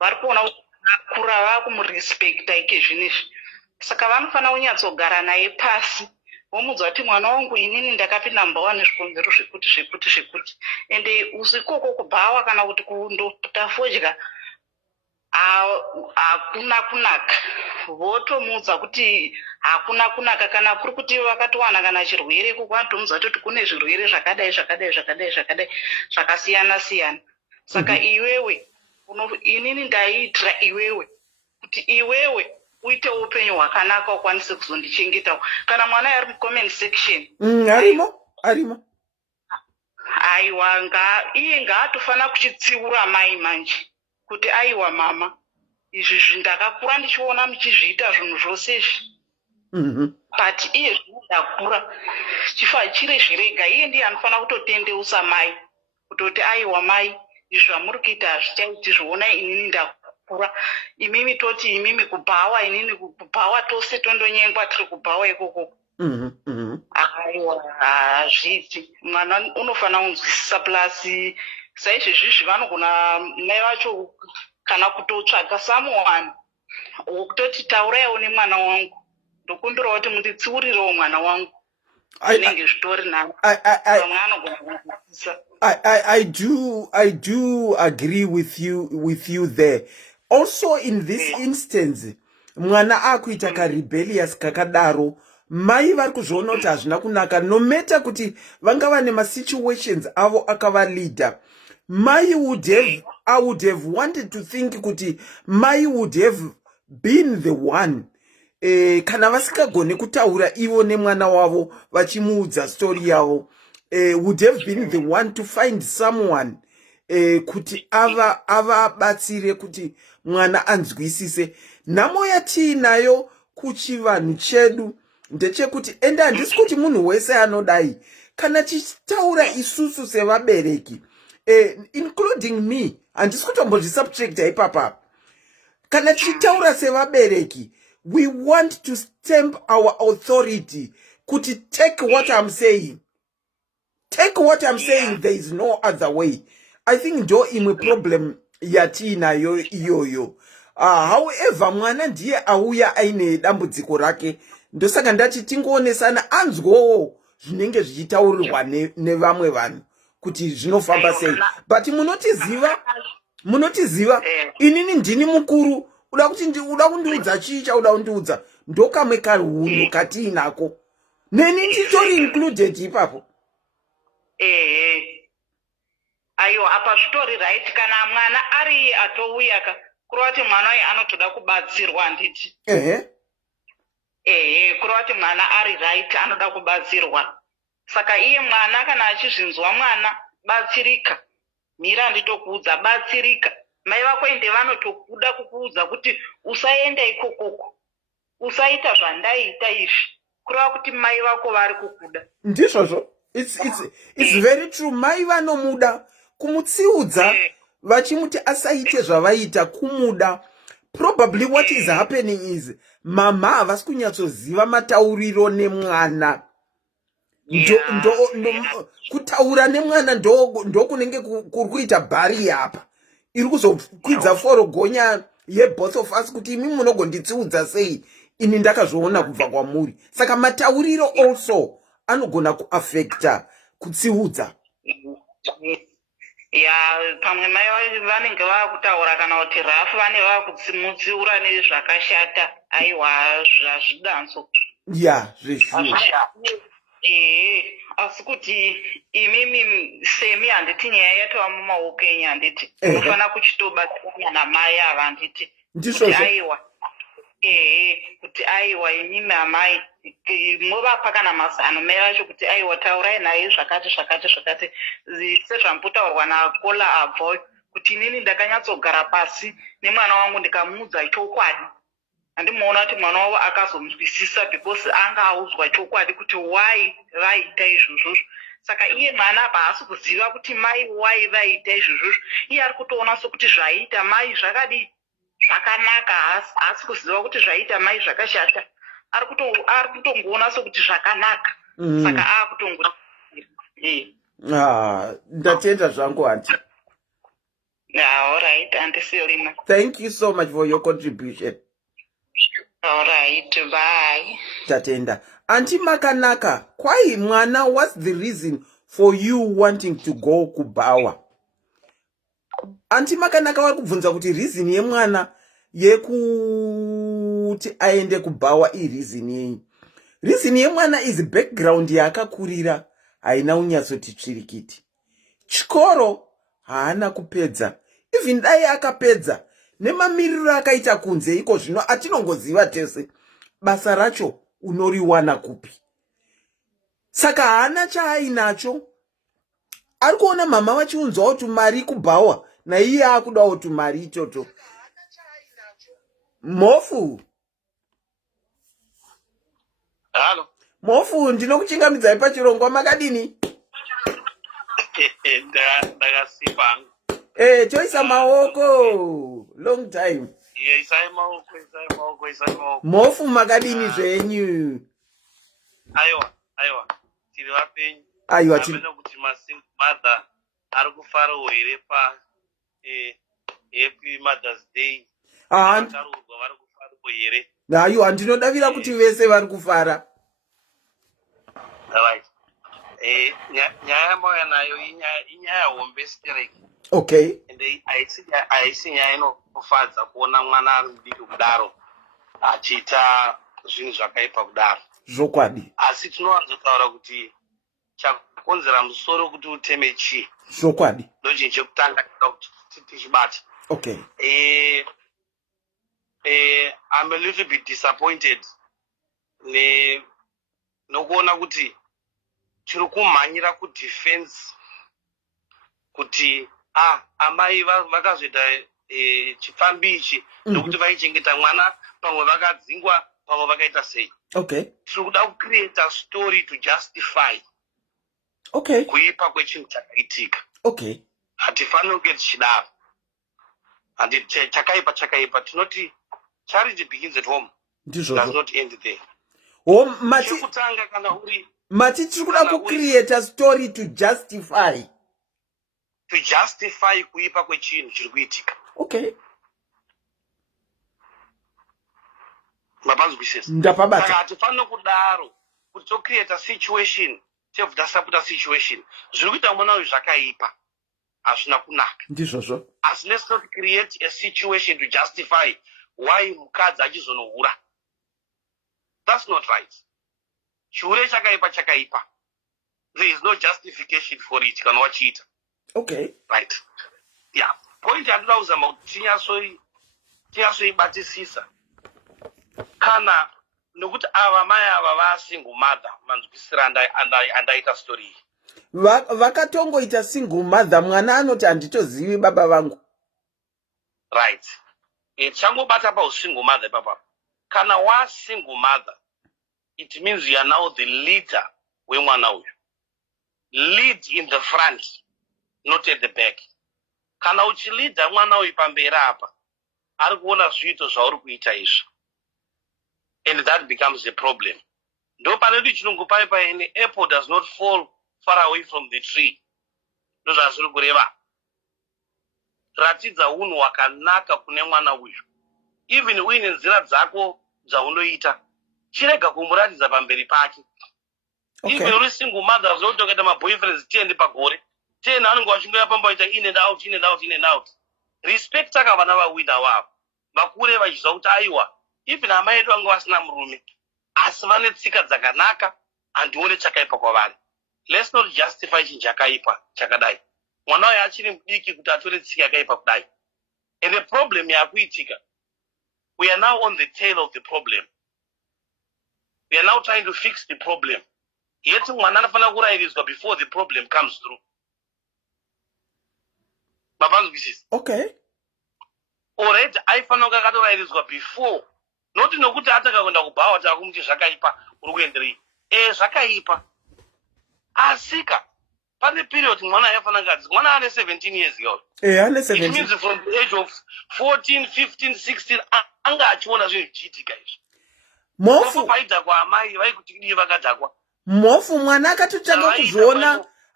Vari kuona kuti akura, vakumurespekta ike zvinezvi. Saka vanofana kunyatsogara naye pasi vomuudza kuti mwana wangu inini ndakapinda mubhawa nezvikonzero zvekuti. Ende usikoko kubhawa kana kuti kundopota fodya hakuna kunaka. Votomuudza kuti hakuna kunaka. Kana kuri kuti vakatowana kana chirwere kukwatomuudza kuti kune zvirwere zvakadai zvakasiyana siyana. Saka iwewe inini ndaiitira iwewe kuti iwewe uite upenyu hwakanaka ukwanise kuzondichengetawo. Kana mwana ari mucomment section arimo aiwa iye ngaatofana kuchitsiura mai manje kuti aiwa mama, izvi ndakakura ndichiona muchizviita zvinhu zvose izvi, but iye zvindakura chifa chire zvirega. Iye ndiye anofana kutotendeusa mai kutoti aiwa mai, zvamuri kuita hazvichaiti zvoona inini ndakura, imimi toti imimi kubhawa, inini kubhawa, tose tondonyengwa tiri kubhawa ikoko. Aiwa hazviti, mwana unofana kunzwisisa. Plus saizvezvizvi vanogona mai vacho kana kutotsvaga someone wokutoti tauraiwo nemwana wangu, ndokumbirawo kuti munditsiurirewo mwana wangu. Zvinenge zvitori navo vamwe anogona kunzwisisa. I do agree with you there. Also in this instance, mwana akuita ka rebellious kakadaro, mai vari kuzviona kuti hazvina kunaka, no matter kuti vangava nema situations avo akavalida. Mai I would have wanted to think kuti mai would have been the one kana vasikagone kutaura ivo nemwana wavo vachimuudza story yavo, would have been the one to find someone kuti avabatsire kuti mwana anzwisise. Nhamo yatiinayo kuchivanhu chedu ndechekuti ende handisi kuti munhu wese anodai, kana tichitaura isusu sevabereki, including me, handisi kutombozvisubjecta ipapa. Kana tichitaura sevabereki, we want to stamp our authority kuti take what I'm saying. Take what I'm saying, there is no other way. I think ndo imwe problem yatiinayo iyoyo. However, mwana ndiye auya aine dambudziko rake, ndosaka ndati tingoonesana anzwowo zvinenge zvichitaurirwa nevamwe vanhu kuti zvinofamba sei. But munotiziva inini ndini mukuru, uda kundiudza chii chauda kundiudza, ndokamwe karunhu katiinako, neni nditori included ipapo. Aiwa, apa zvitori right. Kana mwana ari atouya kurova kuti mwana uyu anotoda kubatsirwa handiti. Kurova kuti mwana ari right anoda kubatsirwa. Saka iye mwana kana achizvinzwa mwana, batsirika. Mira handitokuudza, batsirika. Mai vako ende vanotokuda kukuudza kuti usaenda ikokoko, usaita zvandaita izvi, kureva kuti mai vako vari kukuda. Ndizvozvo. It's very true. Mai vanomuda kumutsiudza vachimuti asaite zvavaita kumuda. Probably what is happening is mama havasi kunyatsoziva matauriro nemwana. Kutaura nemwana ndo kunenge kuri kuita bari apa. Iri kuzokwidza forogonya both of us kuti imi munogonditsiudza sei, ini ndakazviona kubva kwamuri. Saka matauriro also anogona kuaffecta kutsiudza. Pamwe mai vanenge vakutaura kana kuti rafu vane vakutsimutsiura nezvakashata. Aiwa, hazvidanzo. Zvezvo. Asi kuti imimi semi handiti nyaya yatova mumaoko enyu handiti. Unofana kuchitobatsirana namai ava handiti. Aiwa. Kuti aiwa imimi amai movapa kana mazano mai vacho kuti aiwa taurai naye zvakati sezvambotaurwa nakola abva kuti inini ndakanyatsogara pasi nemwana wangu ndikamuudza chokwadi. Handimuona kuti mwana wavo akazonzwisisa because anga audzwa chokwadi kuti why vaita izvozvo. Saka iye mwana apa haasi kuziva kuti mai why vaita izvozvo. Iye ari kutoona sokuti zvaita mai zvakadi zvakanaka, haasi kuziva kuti zvaita mai zvakashata. Ari kutongoona sokuti zvakanaka. Saka akutongoira. Ndatenda zvangu anti. All right, Auntie Selina. Thank you so much for your contribution. All right, bye. Tatenda. Auntie Makanaka, kwai mwana, what's the reason for you wanting to go kubawa? Auntie Makanaka vari kubvunza kuti reason yemwana yekuti aende kubawa reason yei. Reason yemwana is background yakakurira haina unyatsoti tsvirikiti. Chikoro haana kupedza. Even dai akapedza nemamiriro akaita kunze iko zvino atinongoziva tese basa racho unoriwana kupi. Saka haana chaainacho. Ari kuona mama vachiunzwawo tumari kubawa na iye akudawo tumari itoto. Mofu. Halo. Mofu, ndinokuchingamidzai pachirongwa makadini? Ndakasimba. Joyce Maoko, long time. Isai maoko. Mofu makadini zvenyu. Aiwa. Tiri vapenyu. Aiwa, Hamena kuti masingle mother ari kufarawo here happy Mother's Day. Vakaroorwa vari kufarawo here. Aiwa, ndinodavira kuti vese vari kufara. Right. Nyaya yamauya nayo inyaya hombe stereki. Okay. Ende haisi nyaya inofadza kuona mwana ari mudiki kudaro achiita zvinhu zvakaipa kudaro. Zvokwadi. Asi tinowanzotaura kuti chakonzera musoro kuti uteme chii. Zvokwadi. Ndochinhu chekutanga kuti tichibata. Okay. I'm a little bit disappointed nokuona kuti tiri kumhanyira kudefense kuti amai vakazoita chifambi ichi nokuti vaichengeta mwana, pamwe vakadzingwa, pamwe vakaita sei. Okay. Tiri kuda kucreata story to justify okay kuipa kwechinhu chakaitika. Okay. Hatifaniri kunge tichidaro. Handi chakaipa tinoti charity begins at home. Does not end there. Chekutanga kana uri mati tiri kuda kucreata story to justify kuipa kwechinhu chiri kuitika. Okay. Mapanzwisisa. Ndapabata. Saka hatifaniri kudaro kuti tocreata situation, tevhudasapota situation. Zviri kuita mwana uyu zvakaipa. Hazvina kunaka. Ndizvozvo. As let's not create a situation to justify why mukadzi achizonohura. That's not right. Chure chakaipa. There is no justification for it kana wachiita. Okay. Right. Yeah. Point yandinoda kuzama kuti tinyasoibatisisa. Kana nokuti ava mai ava vasingle mother, manzwisira andaita story iyi. Vakatongoita single mother, mwana anoti handitozivi baba vangu. Right. Changobata pausingle mother papa. Kana wasingle mother, it means you are now the leader wemwana uyu. Lead in the front, not at the back. Kana uchilida mwana uyu pamberi apa, ari kuona zviito zvauri kuita izvi. And that becomes a problem. Ndo panoti chirungu pai apple does not fall far away from the tree. Ndo zvazviri kureva. Ratidza unhu hwakanaka kune mwana uyu. Even uine nzira dzako dzaunoita, chirega kumuratidza pamberi pake. Okay. Even uri single mother zvotokaita maboyfriends 10 pagore, 10 anenge vachingoya pambaita in and out. Respect vana vawina wavo. Vakure vachiziva kuti aiwa, even amai edu vanga vasina murume, asi vane tsika dzakanaka, handione chakaipa kwavari. Let's not justify chinhu chakaipa chakadai. Mwana uyu achiri mudiki kuti atore tsika yakaipa kudai. And the problem yakuitika, we are now on the tail of the problem. We are now trying to fix the problem. Yet mwana anofanira kurayiriswa before the problem comes through. Mapanzwisisa. Okay. Already aifanira kunge akatorayiriswa before. Not nokuti ataka kuenda kubhawa takumuti zvakaipa uri kuenderei. Zvakaipa. Asika. Pane period mwana aifanira kunge mwana ane 17 years ago. Ane 17. It means from the age of 14, 15, 16 anga achiona zvinhu zvichiitika izvi. Mofu paita kwaamai vaikutidii vakadhakwa. Mofu mwana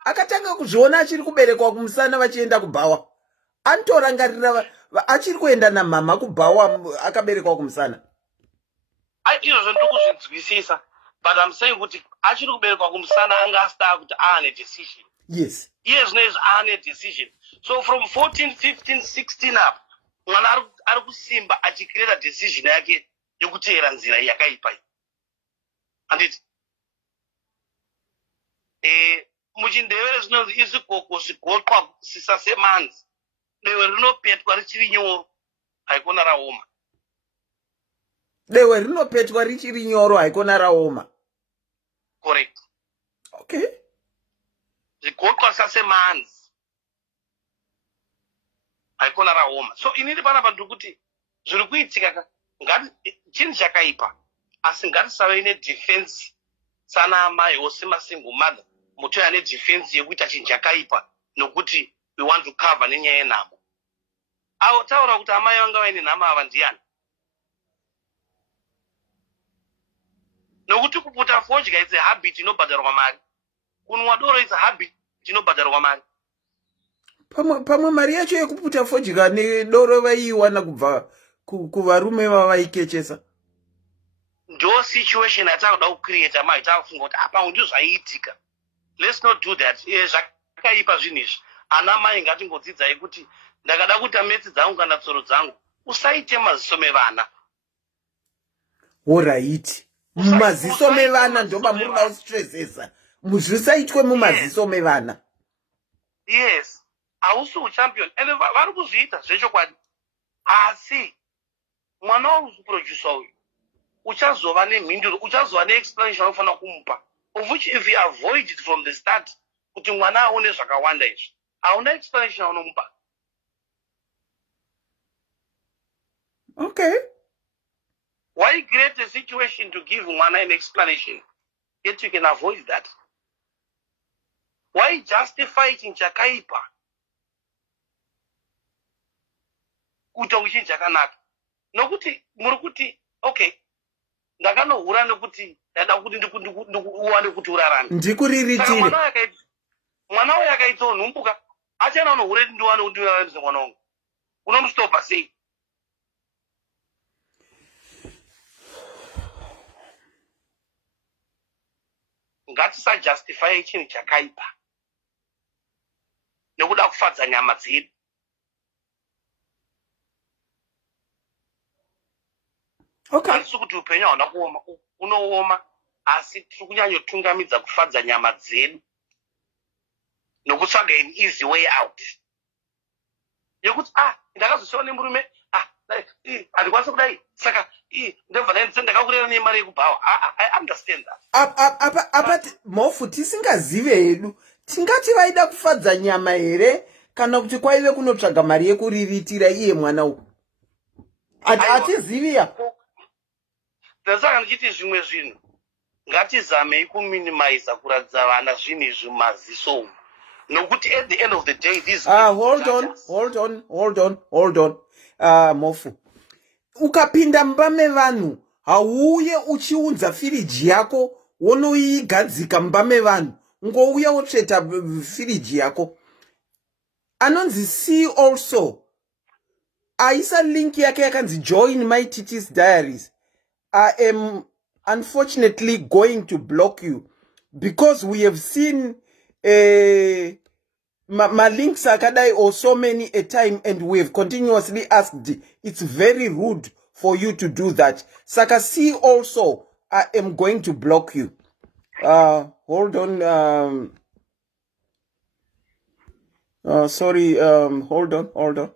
akatanga kuzviona achiri kuberekwa kumusana vachienda kubhawa. Anotorangarira achiri kuenda namama kubhawa akaberekwa kumusana. Izvozvo ndikuzvinzwisisa, but I'm saying kuti achiri kuberekwa kumusana anga astaa kuti aane decision. Yes. Iye zvinezvi aane decision. So from 14, 15, 16 up, mwana ari kusimba achicreata decision yake yekuteera nzira yakaipa. Handiti? Muchindevere zvinonzi izvikoko zvigoqwa sisasemanzi. Dewe rinopetwa richiri nyoro, haikona raoma. Dewe rinopetwa richiri nyoro, haikona raoma. Correct. Okay. Zvigoqwa sisasemanzi, haikona raoma. So inini panapa ndikuti zviri kuitika chinhu chakaipa, asi ngatisave nedefense sana amai ose masingle mother. Mutoya nedefense yekuita chinhu chakaipa nokuti we want to cover nenyaya yenhamo. taura kuti amai vanga vaine nhama ava ndiani? Nokuti kuputa fodya is a habit inobhadharwa mari. Kunwa doro is a habit inobhadharwa mari. Pamwe mari yacho yekuputa fodya nedoro vaiiwana kubva kuvarume vavaikechesa. Ndo situation yatakuda kucreate amai, takufunga kuti apa ndizvo zvaiitika. Let's not do that. Zvakaipa zvinhu izvi. Ana mai ngatingodzidzai kuti ndakada kuita metsi dzangu kana tsoro dzangu, usaite maziso mevana. Alright. Mumaziso mevana ndoba murida kustressesa. Muzvisaitwe mumaziso mevana. Yes. Hausi uchampion. Ende vari kuzviita zvechokwadi. Asi mwana wakuproducer uyu uchazova nemhinduro, uchazova neexplanation unofanira kumupa. Of which if you avoid it from the start, kuti mwana aone zvakawanda izvi, hauna explanation unomupa. Okay. Why create a situation to give mwana an explanation? Yet you can avoid that. Why justify it in chakaipa? Kuta uchinji chakanaka. Nokuti, murukuti, okay. Ndakanohura nekuti ndada kuti uwane kuti urarame. Ndikuriritire. Mwana uyu akaitawo nhumbuka, achana unohure ndiwane kuti uraramise mwana wangu. Unomustopa sei? Ngatisajustify chinhu chakaipa nekuda kufadza nyama dzedu. Okay. Handisi kuti upenyu hauna kuoma, unooma, asi tiri kunyanyotungamidza kufadza nyama dzedu nokutsvaga an easy way out. Yekuti ndakazosiwa nemurume, handikwanisi kudai, saka ndobva ndakakurera nemari yekubhawa. I understand that. Apa mofu tisingazive hedu. Tingati vaida kufadza nyama here kana kuti kwaive kunotsvaga mari yekuriritira iye mwana uyu. Atiziviya. Ndasaka ndichiti zvimwe zvinhu ngatizamei kuminimiza kuratidza vana zvinhu izvi mumaziso umu. Nokuti at the end of the day these hold on. Mofu. Ukapinda mumba mevanhu, hauye uchiunza firiji yako wonoigadzika mumba mevanhu. Ngouya wotsveta firiji yako. Anonzi see also. Aisa link yake yakanzi join my Titi's diaries. I am unfortunately going to block you because we have seen my links akadai or so many a time and we have continuously asked. It's very rude for you to do that. Saka see also, I am going to block you. Hold on. Sorry. Hold on.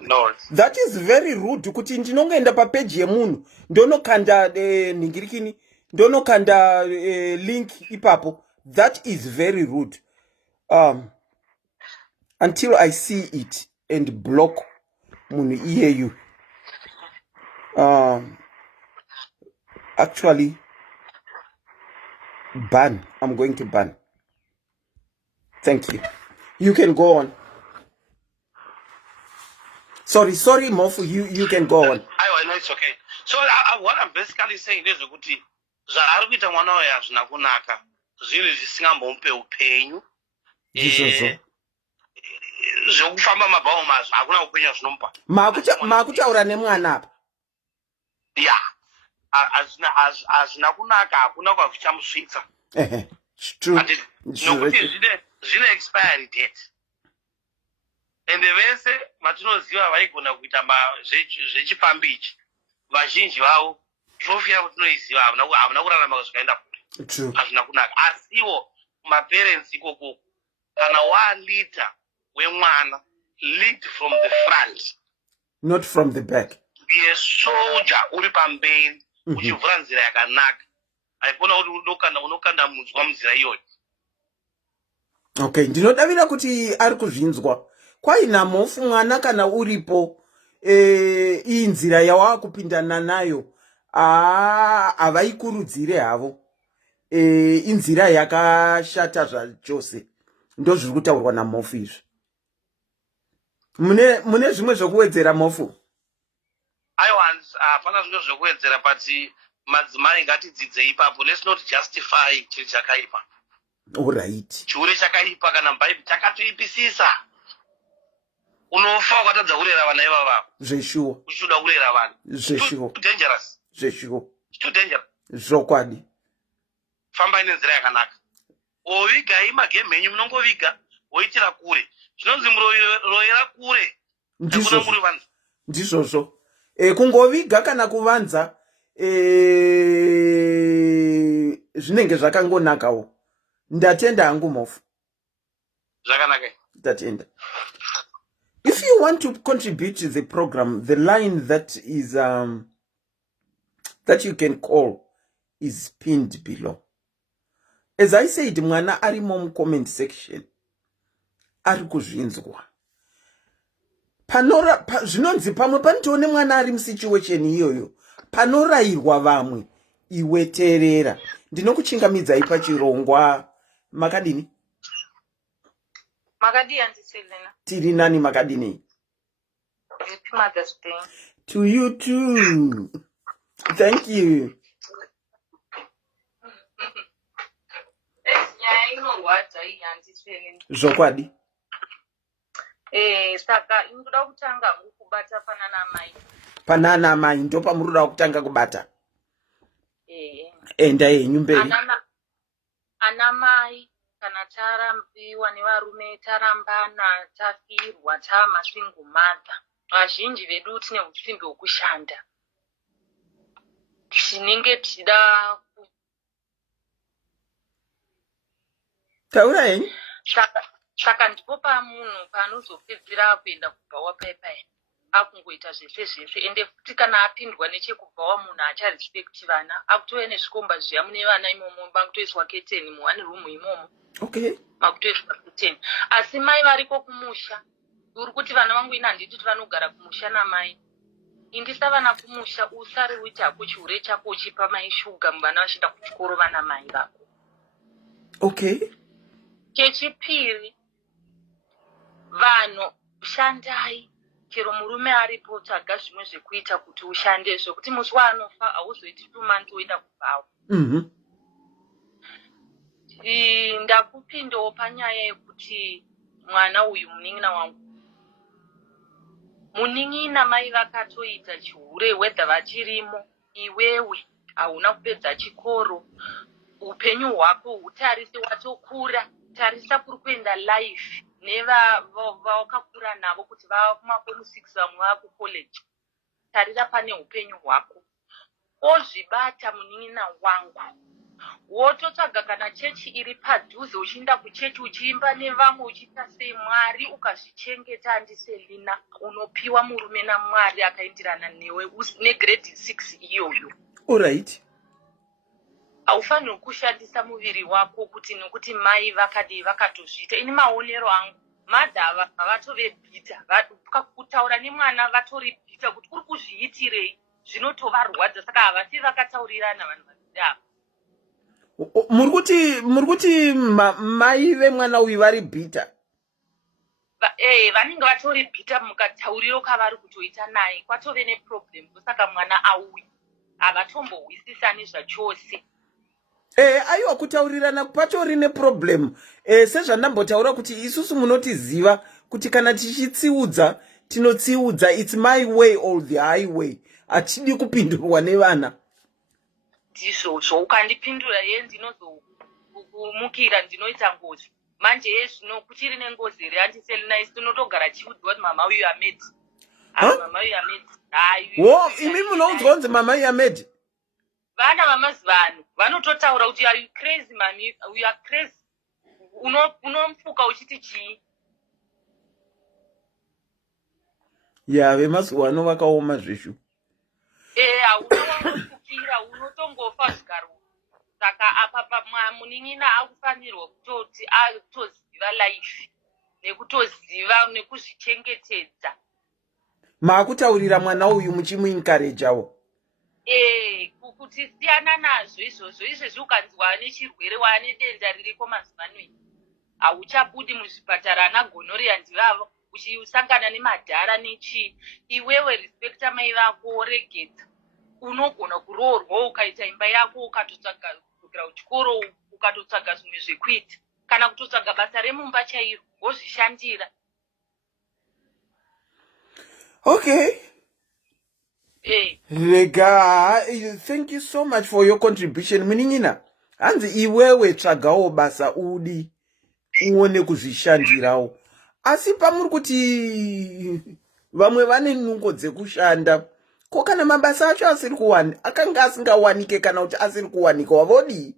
No. That is very rude. Kuti ndinongoenda papeji yemunhu ndonokanda ningirikini ndonokanda link ipapo. That is very rude. Until I see it and block munhu iyeyu. Actually ban. I'm going to ban. Thank you. You can go on. Sorry, Mofu, you can go on. No, it's okay. So what I'm basically saying is kuti zvaari kuita mwana uyu hazvina kunaka. Zvinhu zvisingambomupe upenyu. Zvokufamba mabhawo mazvo hakuna upenyu zvinomupa. Makutaura nemwana apa. Yeah. Hazvina kunaka, hakuna kwazvichamusvitsa. True. Nokuti zvine expiry date. Ende vese matinoziva vaigona kuita zvechifambi ichi, vazhinji vavo trophy yavo tinoiziva havana kurarama zvikaenda kure. Hazvina kunaka. Asiwo maparents ikoko kana waleader wemwana, lead from the front, not from the back. Be a soldier uri pamberi uchivhura nzira yakanaka. Haikona kuti unokanda munzwa munzira iyoyo. Okay, ndinodavira kuti ari kuzvinzwa. Kwaina Mofu mwana kana uripo iyi nzira yawakupindana nayo avaikurudzire havo. Inzira yakashata zvachose. Ndozviri kutaurwa naMofu izvi. Mune zvimwe zvokuwedzera mofu? Hapana zvimwe zvokuwedzera, but madzimai ngatidzidze ipapo. Let's not justify chiri chakaipa. Alright. Chiure chakaipa kana bhaibheri chakatoipisisa. Unofa ukatadza kurera vana ivava. Zveshuwa. Uchichoda kurera vana. Zveshuwa. Too dangerous. Zveshuwa. Too dangerous. Zvokwadi. Fambai nenzira yakanaka. Ovigai magame enyu munongoviga woitira kure. Zvinonzi muroyera kure. Ndizvozvo. Kungoviga kana kuvanza zvinenge zvakangonakawo. Ndatenda hangu mofu. Zvakanaka. Ndatenda. If you want to contribute to the program, the line that is that you can call is pinned below. As I said, mwana ari mu comment section. Ari kuzvinzwa. Zvinonzi pamwe panotone mwana ari mu situation iyoyo. Panorayirwa vamwe iweterera. Ndinokuchingamidzai pachirongwa. Makadini? Makadi andiselena. Tiri nani makadini? Happy Mother's Day. To you too. Thank you. Zvokwadi. Saka inoda kutanga kubata panana mai. Panana mai ndo pamuroda kutanga kubata. Enda yenyu mberi. Ana mai kana tarambiwa nevarume tarambana tafirwa tamasingle mother. Vazhinji vedu tine usimbe hwekushanda. Tinenge tida taura henyu. Saka ndipo pamunhu panozopedzera kuenda kubva wapaipai akungoita zvese ende futi kana apindwa nechekubva munhu acharespect vana akutove nezvikomba zviya mune vana imomo makutoiswa keteni muone room imomo. Okay. Makutoiswa keteni. Asi mai variko kumusha uri kuti vana vangu ina handiti kuti vanogara kumusha namai. Indisa vana kumusha usare uiti hako chihure chako uchipa mai shuga vana vachienda kuchikoro vana mai vako. Okay. Chechipiri vanhu shandai chero murume aripo tsvaga zvimwe zvekuita kuti ushande zvokuti musi waanofa hauzoiti 2 months woenda kubvawo. Ndakupindawo panyaya yekuti mwana uyu munin'ina wangu munin'ina mai vakatoita chihure wedha vachirimo iwewe hauna kupedza chikoro upenyu hwako hutarise watokura tarisa kuri kuenda life nevavakakura navo kuti vavakumafomu 6 vamwe vakucollege. Tarisa pane upenyu hwako ozvibata munin'ina wangu wototsvaga kana chechi iri padhuze uchienda kuchechi uchiimba nevamwe uchiita sei Mwari ukazvichengeta andiselina unopiwa murume naMwari akaenderana newe negrade 6 iyoyo. Alright. Haufaniri kushandisa muviri wako kuti nokuti mai vakadi vakatozviita. Ini maonero angu madhava vatove bhita kutaura nemwana vatori bhita kuti kuri kuzviitirei zvinotovarwadza saka havasi vakataurirana vanhu vadhava. Muri kuti mai vemwana uyu vari bhita? Vanenge vatori bhita mukatauriro kavari kutoita naye kwatove neproblem saka mwana auyi havatombohwisisani zvachose. Aiwa kutaurirana patori neproblem. Sezvandambotaura kuti isusu munotiziva kuti kana tichitsiudza tinotsiudza, it's my way or the highway. Hatidi kupindurwa nevana. Ndizvozvo ukandipindura ndinozokumukira ndinoita ngozi. Manje yezvino kuchiri nengozi here andiselina isi tinotogara chiudzwa kuti mama uyu amedi. Mama uyu amedi. Imi munoudzwa kunzi mama uyu amedi? Vana vamazivano vanototaura kuti are you crazy mami, you are crazy. Unomfuka uchiti chii? Ya vemazuva ano vakaoma zveshu. Haunofukira unotongofa zvigaro. Saka apa munin'ina akufanirwa kutoti atoziva life nekutoziva nekuzvichengetedza. Maakutaurira mwana uyu muchimuencourageawo. Kuti siyana nazvo izvozvo ukanzwa nechirwere waane denda ririko mazuva ano hauchabudi muzvipatara ana gonorrhea ndivavo uchisangana nemadhara nechii, iwewe respekta mai vako, regedza. Unogona kuroorwa ukaita imba yako, ukatotsvaga kugara kuchikoro, ukatotsvaga zvimwe zvekuita, kana kutotsvaga basa remumba chairo wozvishandira. Okay. Rega, thank you so much for your contribution. Munin'ina, hanzi iwewe tsvagawo basa udi uone kuzvishandirawo. Asi pamuri kuti vamwe vane nungo dzekushanda, ko kana mabasa acho asiri kuwani, akanga asingawanike kana kuti asiri kuwanika, wavodi?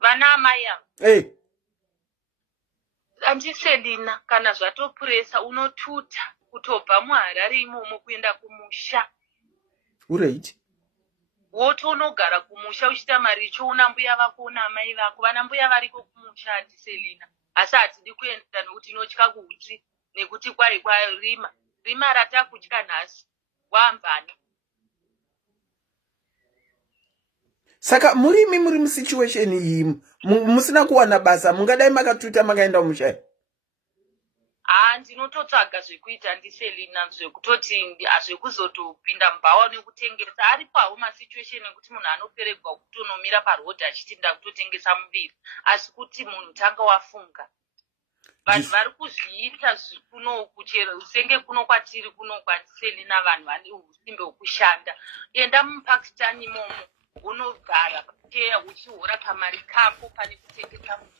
Vana amai ava. Andiselina, kana zvatopuresa unotuta kutobva muHarare imomo kuenda kumusha. Right. Wotonogara kumusha uchita mari ichiona mbuya vako namai vako. Vana mbuya variko kumusha andiselina. Asi hatidi kuenda nokuti inotya kuutsi nekuti kwai rima. Rima ratakutya nhasi. Wambana. Saka muri musituation iyi, musina kuwana basa, mungadai makatuta makaenda kumusha. Ndinototsvaga zvekuita ndiselina, zvekutoti zvekuzotopinda mubhawa nekutengesa. Aripo hawo masituation ekuti munhu anoperegwa kutonomira parodhi achiti nda kutotengesa muviri. Asi kuti munhu tanga wafunga. Vanhu vari kuzviita kuno kuchero senge kuno kwatiri kuno kwatiselina, vanhu vane usimbe hwekushanda. Enda muPakistan imomo unogara pacheya uchihora kamari kako pane kutengesa muviri.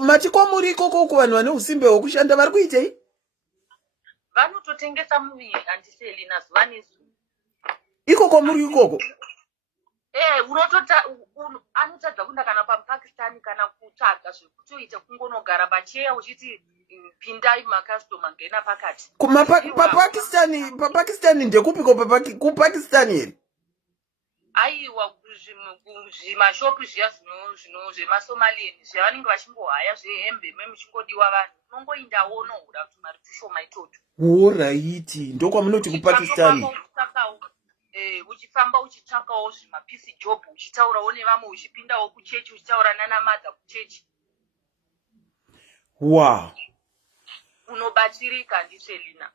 Mati kwamuri ikoko kuvanhu vane usimbe hwekushanda vari kuitei? Vanototengesa muviri andiselina zuva nezuva. Ikoko muri ikoko? Anotadza kunda kana paPakistan kana kutsvaga zvekutoita kungonogara pacheya uchiti pindai makastoma ngena pakati. Papakistani ndekupiko kuPakistan here? Aiwa zvimashopu zviya zvemasomalieni zvavanenge vachimbohaya zvehembe memuchingodiwa vanhu. Unongoindawo unohura kuti mari tushoma itoto. Oraiti, ndokwamunoti kuPakistani. Uchifamba uchitsvakawo zvimapisi job, uchitaurawo nevamwe, uchipindawo kuchechi, uchitaura nanamadza kuchechi. Wow. Unobatsirika ndiselina.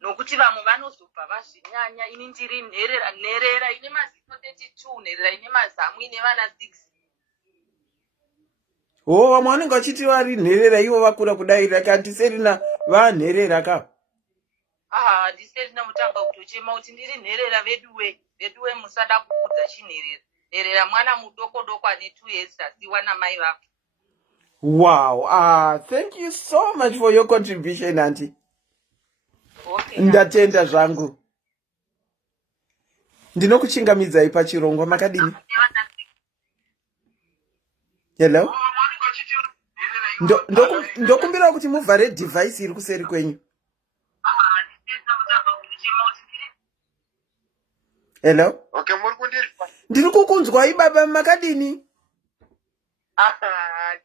Nokuti vamwe vanozobva vazvinyanya. Ini ndiri nherera ine maziso 32, nherera ine mazamu ine vana 6. Vamwe vanenge vachiti vari nherera ivo vakura kudai, andiselina vanherera ka. Ndiselina mutanga kutochema kuti ndiri nherera veduwe musada kukudza chinherera. Nherera mwana mudoko ane 2 years asiwa namai vake. Wow, thank you so much for your contribution, auntie. Okay. Ndatenda zvangu. Ndinokuchingamidzai pachirongwa, makadini? Hello? Ndokumbira kuti muvhare device iri kuseri kwenyu. Hello? Okay, muri kundizwa? Ndiri kukunzwai baba, makadini?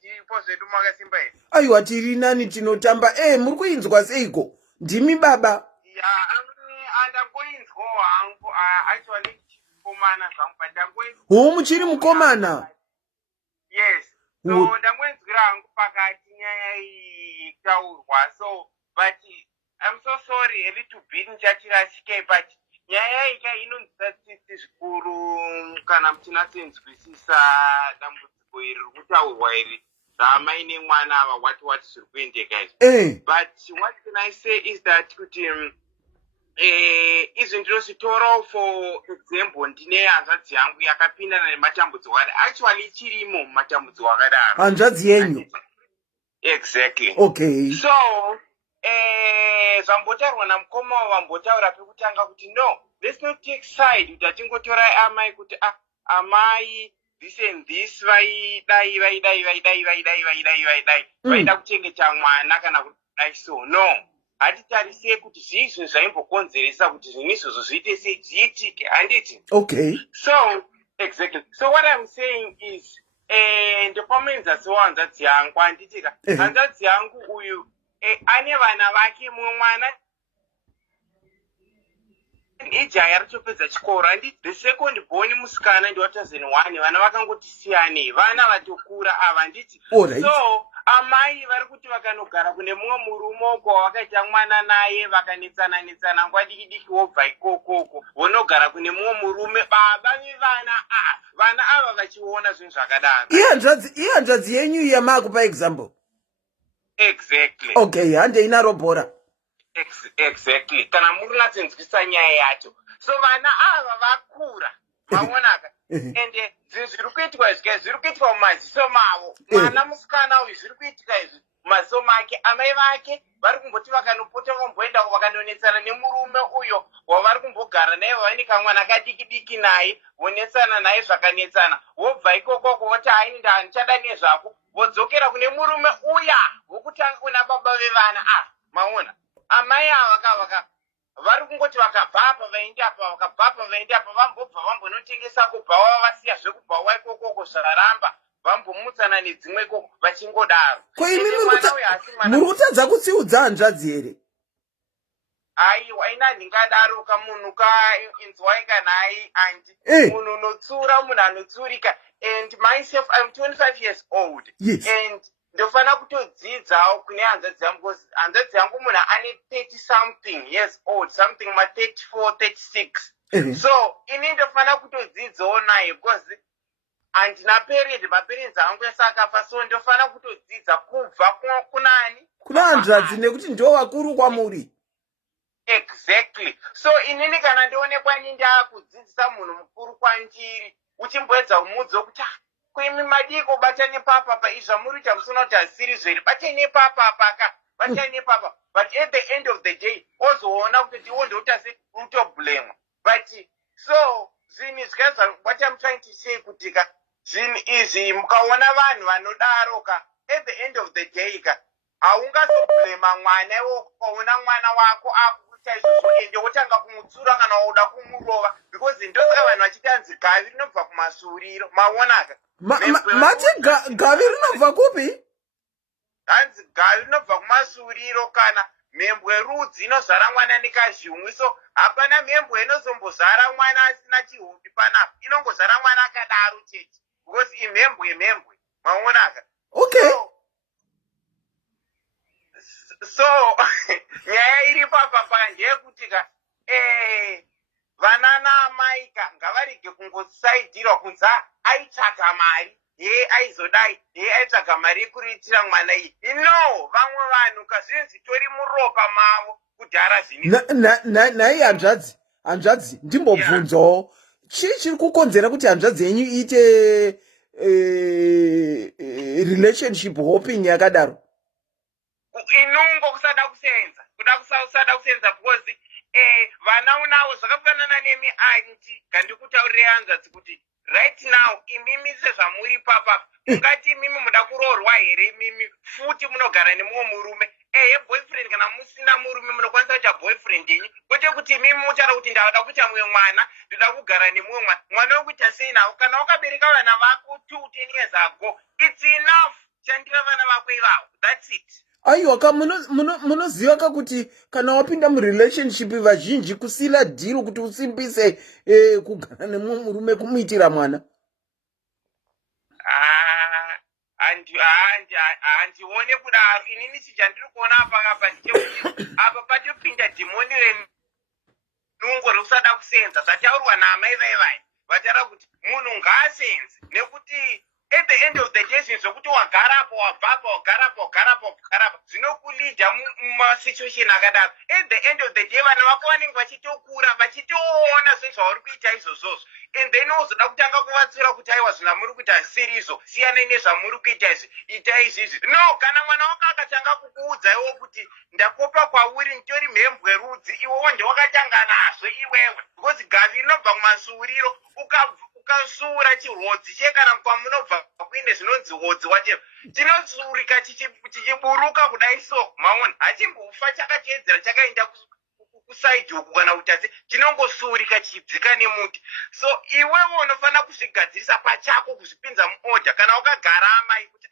Tiripo zvedu makasimba here. Aiwa, tiri nani tinotamba. Muri kuinzwa seiko? Ndimi baba. Andangoinzwa hangu, actually chikomana zvangu, but ndangoinzwa. Muchiri mukomana? Yes. So ndangoinzwira hangu pakati nyaya iyi taurwa. So, but I'm so sorry a little bit nichatirashike, but nyaya ika inonzisa tsitsi zvikuru kana muchinatsinzwisisa dambudziko iri rikutaurwa iri ramaine mwana ava wati zviri kuendeka izvi. But what can I say is that kuti izvi ndinozvitorawo for example ndine hanzvadzi yangu yakapindana nematambudziko akadaro. Actually ichirimo mumatambudziko akadaro. Hanzvadzi yenyu? Exactly. Okay. So zvambotaurwa namukoma wavo vambotaura pekutanga kuti no, let's not take side kuti atingotorai amai kuti amai this and this vaidai vaida kuchengeta mwana kana kudai. So no, hatitarise kuti zviizvo zvaimbokonzeresa kuti zvinhu izvozvo zviite sedziitike, handiti? Okay. So exactly. So what I'm saying is ndopamenza hanzvadzi yangu, handitika hanzvadzi yangu uyu ane vana vake, mumwe mwana ijaya ratopedza chikoro, handiti? The second born musikana ndi wa 2001, vana vakangoti siyanei, vana vatokura ava, handiti? Alright. So amai vari kuti vakanogara kune mumwe murume uko wakaita mwana naye vakanetsana nguva diki wobva ikokoko vonogara kune mumwe murume baba vevana vana ava vachiona zvinhu zvakadaro. Iye hanzvadzi yenyu yamakupa example. Exactly. Okay, hande inaro bhora. Exactly. Kana muri natsinzwisa nyaya yacho. So vana ava vakura. Maonaka. Ende zviri kuitwa mumaziso mavo. Mwana musikana uyu zviri kuitika izvi mumaziso make. Amai vake vari kumboti vakanopota vomboenda vakanonetsana nemurume uyo wavari kumbogara naye vane kamwana kadiki naye vonetsana naye zvakanetsana. Wobva ikokoko woti ainda handichada nezvako. Vodzokera kune murume uya wokutanga kuna baba vevana. Maona. Amai ava vari kungoti vakabva apa vaindi apa vambobva vambonotengesa kubva vavasiya zvekubva waikokoko zvararamba vambomutsana nedzimwe ikoko vachingodaro. Muri kutadza kutsiudza hanzvadzi here? Aiwa ina ndingadaro kamunhu kainzwai kana andi munhu unotsura munhu anotsurika. And myself I'm 25 years old. Yes. And ndofana kutodzidzawo kune hanzvadzi yangu because hanzvadzi yangu munhu ane 30 something years old, something ma 34 36. So ini ndofana kutodzidzawo naye because handina period maparents angu ese akafa, so ndofana kutodzidza kubva kunani kuna hanzvadzi nekuti ndo vakuru kwamuri. Exactly. So inini kana ndionekwa ndakudzidzisa munhu mukuru kwandiri uchimboedza kumuudza kuti kuimi madiko batane papa izva muri tamusona kuti asiri zveri batane papa batane papa, but at the end of the day ozoona kuti ndiwo ndotase utoblame. But so zvinhu zvikaza what I'm trying to say kuti ka zvinhu izvi mukaona vanhu vanodaro ka at the end of the day ka haungazoblema mwana iwo ukaona mwana wako akuita izvozvo ende wotanga kumutsura kana woda kumurova because ndosaka vanhu vachitanzi gavi rinobva kumasuriro. Maonaka mati gavi rinobva kupi? hanzi gavi rinobva kumasuriro kana mhembwe rudzi inozvara mwana nekazhumwi. So hapana mhembwe inozombozvara mwana asina chihumbi panapa, inongozvara mwana akadaro chete because imhembwe. Maonaka. Okay. So nyaya iri papa ndeyekuti ka vana naamai ka ngavarege kungosaidirwa kunzi aitsvaga mari aizodai aitsvaga mari yekuriitira mwana iyi. No, vamwe vanhu kazvinhu zvitori muropa mavo kudhara zvini. Nai hanzvadzi ndimbobvunzawo chii chiri kukonzera kuti hanzvadzi yenyu iite relationship hopping yakadaro? Inungo kusada kusenza because vana unavo zvakafanana nemi anti kandikutaurire hanzvadzi kuti right now imimi sezvamuri papa ungati imimi muda kuroorwa here? Imimi futi munogara nemumwe murume boyfriend kana musina murume munokwanisa kuita boyfriend yenyu, kwete kuti imimi muchada kuti ndavada kuita mumwe mwana ndoda kugara nemumwe mwana wekuita sei nawo. Kana wakabereka vana vako 2-10 years ago it's enough. Chandira vana vako ivavo, that's it. Aiwa ka munoziva ka kuti kana wapinda murelationship vazhinji kusila dhiro kuti usimbise kugara nemumwe murume kumuitira mwana. Handione kudaro. Inini chichandiri kuona apa ndechekuti apa patopinda dhimoni renungo rekusada kusenza zvataurwa naamai vaivai vatara kuti munhu ngaasenze nekuti at the end of the day zvinhu zvokuti wagarapo wagarapo zvinokulidha mumasituation akadaro. At the end of the day vana vako vanenge vachitokura vachitoona zvezvauri kuita izvozvozvo, and then wozoda kutanga kuvatsura kuti aiwa zvinhu muri kuita sirizvo siyanai nezvamuri kuita izvi, itai izvizvi. No, kana mwana wako akatanga kukuudza iwo kuti ndakopa kwauri nditori mhembwe rudzi, iwowo ndewakatanga nazvo iwewe because gavi rinobva kumasuriro ukasura chihodzi chekana kwamunobva kuine zvinonzi hodzi whatever chinotsurika chichiburuka kudai so. Maona hachimbofa chakateedzera chakaenda kusaidi uku kana kutase chinongosurika chichidzika nemuti. So iwewo unofanira kuzvigadzirisa pachako kuzvipinza muorder kana wakagara amai kuti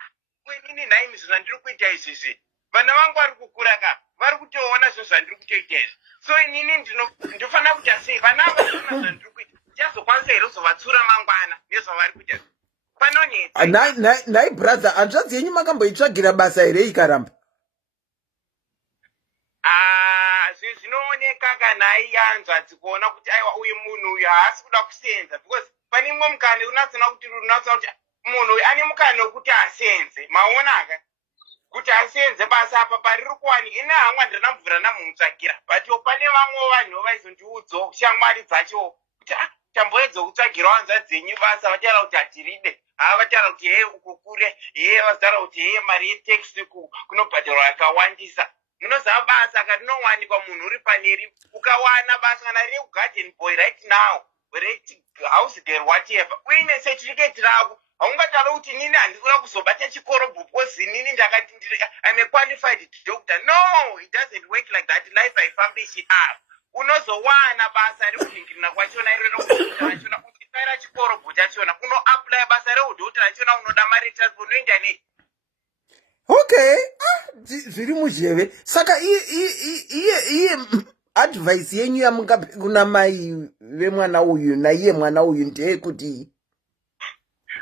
inini nhai izvi zvandiri kuita izvizvi vana vangu vari kukura ka vari kutoona zvinhu zvandiri kutoita izvi. So inini ndinofanira kuita sei vana ava zvinhu zvandiri kuita chazokwanisa here kuzovatsura mangwana nezvavari kuita. panonetsa. Nai brother, hanzvadzi yenyu makamboitsvagira basa here ikaramba? Zvinooneka kana iyanzvadzi kuona kuti aiwa uyu munhu uyu haasi kuda kusenza, because pane imwe mukana unatsona kuti munhu uyu ane mukana wekuti asenze, maonaka kuti asenze basa apa pariri kuwanika. Ine hamwa ndirina mvura namutsvagira, but pane vamwe vanhu vaizondiudzawo shamwari dzacho kuti tamboedza kutsvagira hanzvadzi yenyu basa, vataura kuti hatiride. Vataura kuti hei uku kure, hei vataura kuti hei mari yetaxi kunobhadharwa yakawandisa. Munoziva basa karinowanikwa munhu uri paneri, ukawana basa kana riri garden boy right now, house girl whatever, uine certificate rako, haungataura kuti nini handikuda kuzobata chikoro because nini ndakati I'm a qualified doctor. No, it doesn't work like that. Life haifambishi up. Unozowana basa reudhingirina kwachona irero uchisaira chikoro chachona, unoapply basa reudhota rachona, unoda mari transport, unoenda nei? Okay, zviri muzheve. Saka iye advice yenyu yamungape kuna mai vemwana uyu naiye mwana uyu ndeyekuti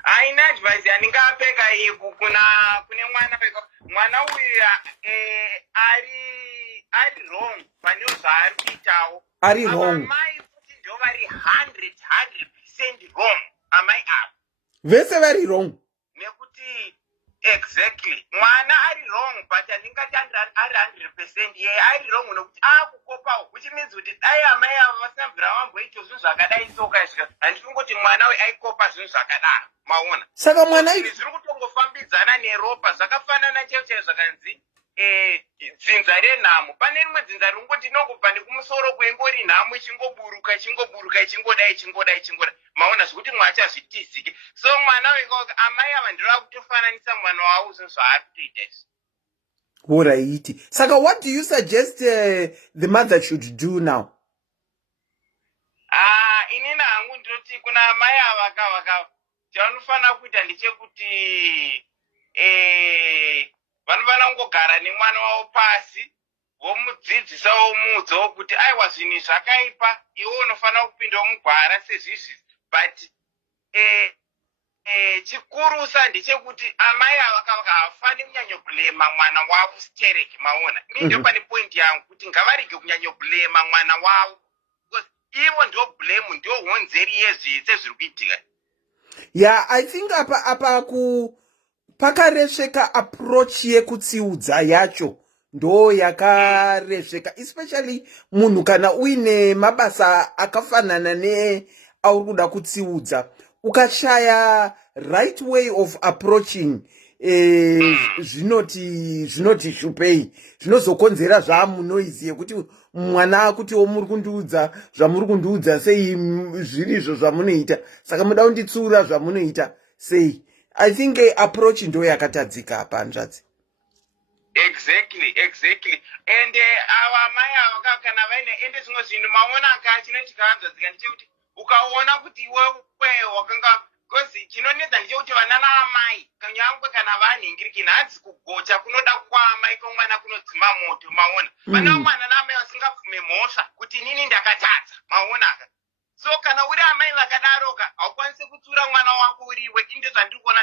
haina advice yandingapeka iyi kune mwana uyu ari wrong pane zvaari kuitawo. Ari wrong. Amai futi ndo vari 100% wrong. Amai ava vese vari wrong. Nekuti exactly mwana ari wrong, but handingati ari 100% yeye ari wrong nokuti akukopawo, which means kuti dai amai ava vasina mvura vamboita zvinhu zvakadai soka svika, handingoti mwana uyu aikopa zvinhu zvakadaro, maona. Saka mwana zviri kutongofambidzana neropa, zvakafanana chaivo zvakanzi dzinza renhamo. Pane rimwe dzinza ringoti inongobva nekumusoro kwengori nhamo ichingoburuka ichingoda, maona, zvekuti mwachazvitizike. So mwana wekauka amai ava ndinoda kutofananisa mwana wavo zvinhu zvaari kutoita izvi. Alright. Saka what do you suggest the mother should do now? Inini hangu ndinoti kuna amai ava chavanofanira kuita ndechekuti vanofana kungogara nemwana wavo pasi, vomudzidzisa, vomuudzawo kuti aiwa zvinhu zvakaipa, iwe unofanira kupindawo mugwara sezvizvi. But chikurusa ndechekuti amai ava havafani kunyanya kulema mwana wavo stereki, maona. Ini ndio pane point yangu kuti ngavarege kunyanya kulema mwana wavo, because ivo ndio blame, ndio honzeri yezvese zviri kuitika. Yeah, I think apa pakaresveka approach yekutsiudza yacho ndo yakaresveka, especially munhu kana uine mabasa akafanana neauri kuda kutsiudza, ukashaya right way of approaching zvinoti shupei, zvinozokonzera zvamunoizi yekuti mwana akutiwo muri kundiudza zvamuri kundiudza sei zvirizvo zvamunoita, saka muda kunditsura zvamunoita sei. I think approach ndo yakatadzika apa hanzvadzi. Exactly. And ava mai ava kana vaine ende zvimwe zvinhu maona chinoti kahanzvadzika ndechekuti ukaona kuti iwe wakanga, because chinonetsa ndechekuti vana naamai kanyangwe kana vanhingirikina hadzi kugocha kunoda kwaamai kwemwana kunodzima moto, maona. Vana vamwana naamai vasingabvume mhosva kuti inini ndakatadza, maonaka. So kana uri amai vakadaroka haukwanisi kutsura mwana wako uriwe. Inde zvandiri kuona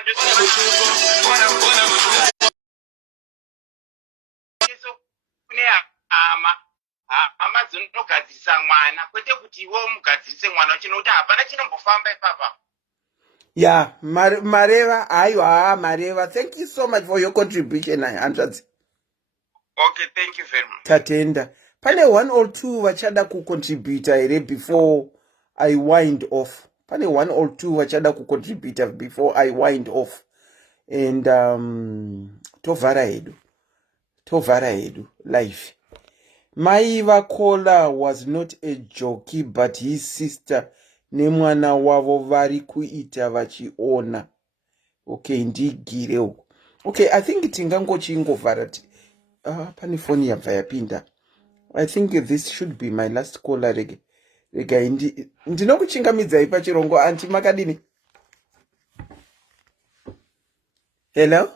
kune hama dzinogadzirisa mwana, kwete kuti iwe umugadzirise mwana chinokuti hapana chinombofamba ipapa. Yeah, Mareva, aiwa Mareva, thank you so much for your contribution, hanzvadzi. Okay, thank you very much. Tatenda. Pane 1 or 2 vachada kucontributa here before I wind off. Pane 1 or 2 vachada kucontributa before I wind off. And tovhara hedu life. Mai Vakola was not a jockey, but his sister nemwana wavo vari kuita vachiona. Okay, ndigire uko. Okay, I think tingangochingovhara. Pane phone yabva yapinda. I think this should be my last caller. Rega ndinokuchingamidzai pachirongo. Anti makadini? Hello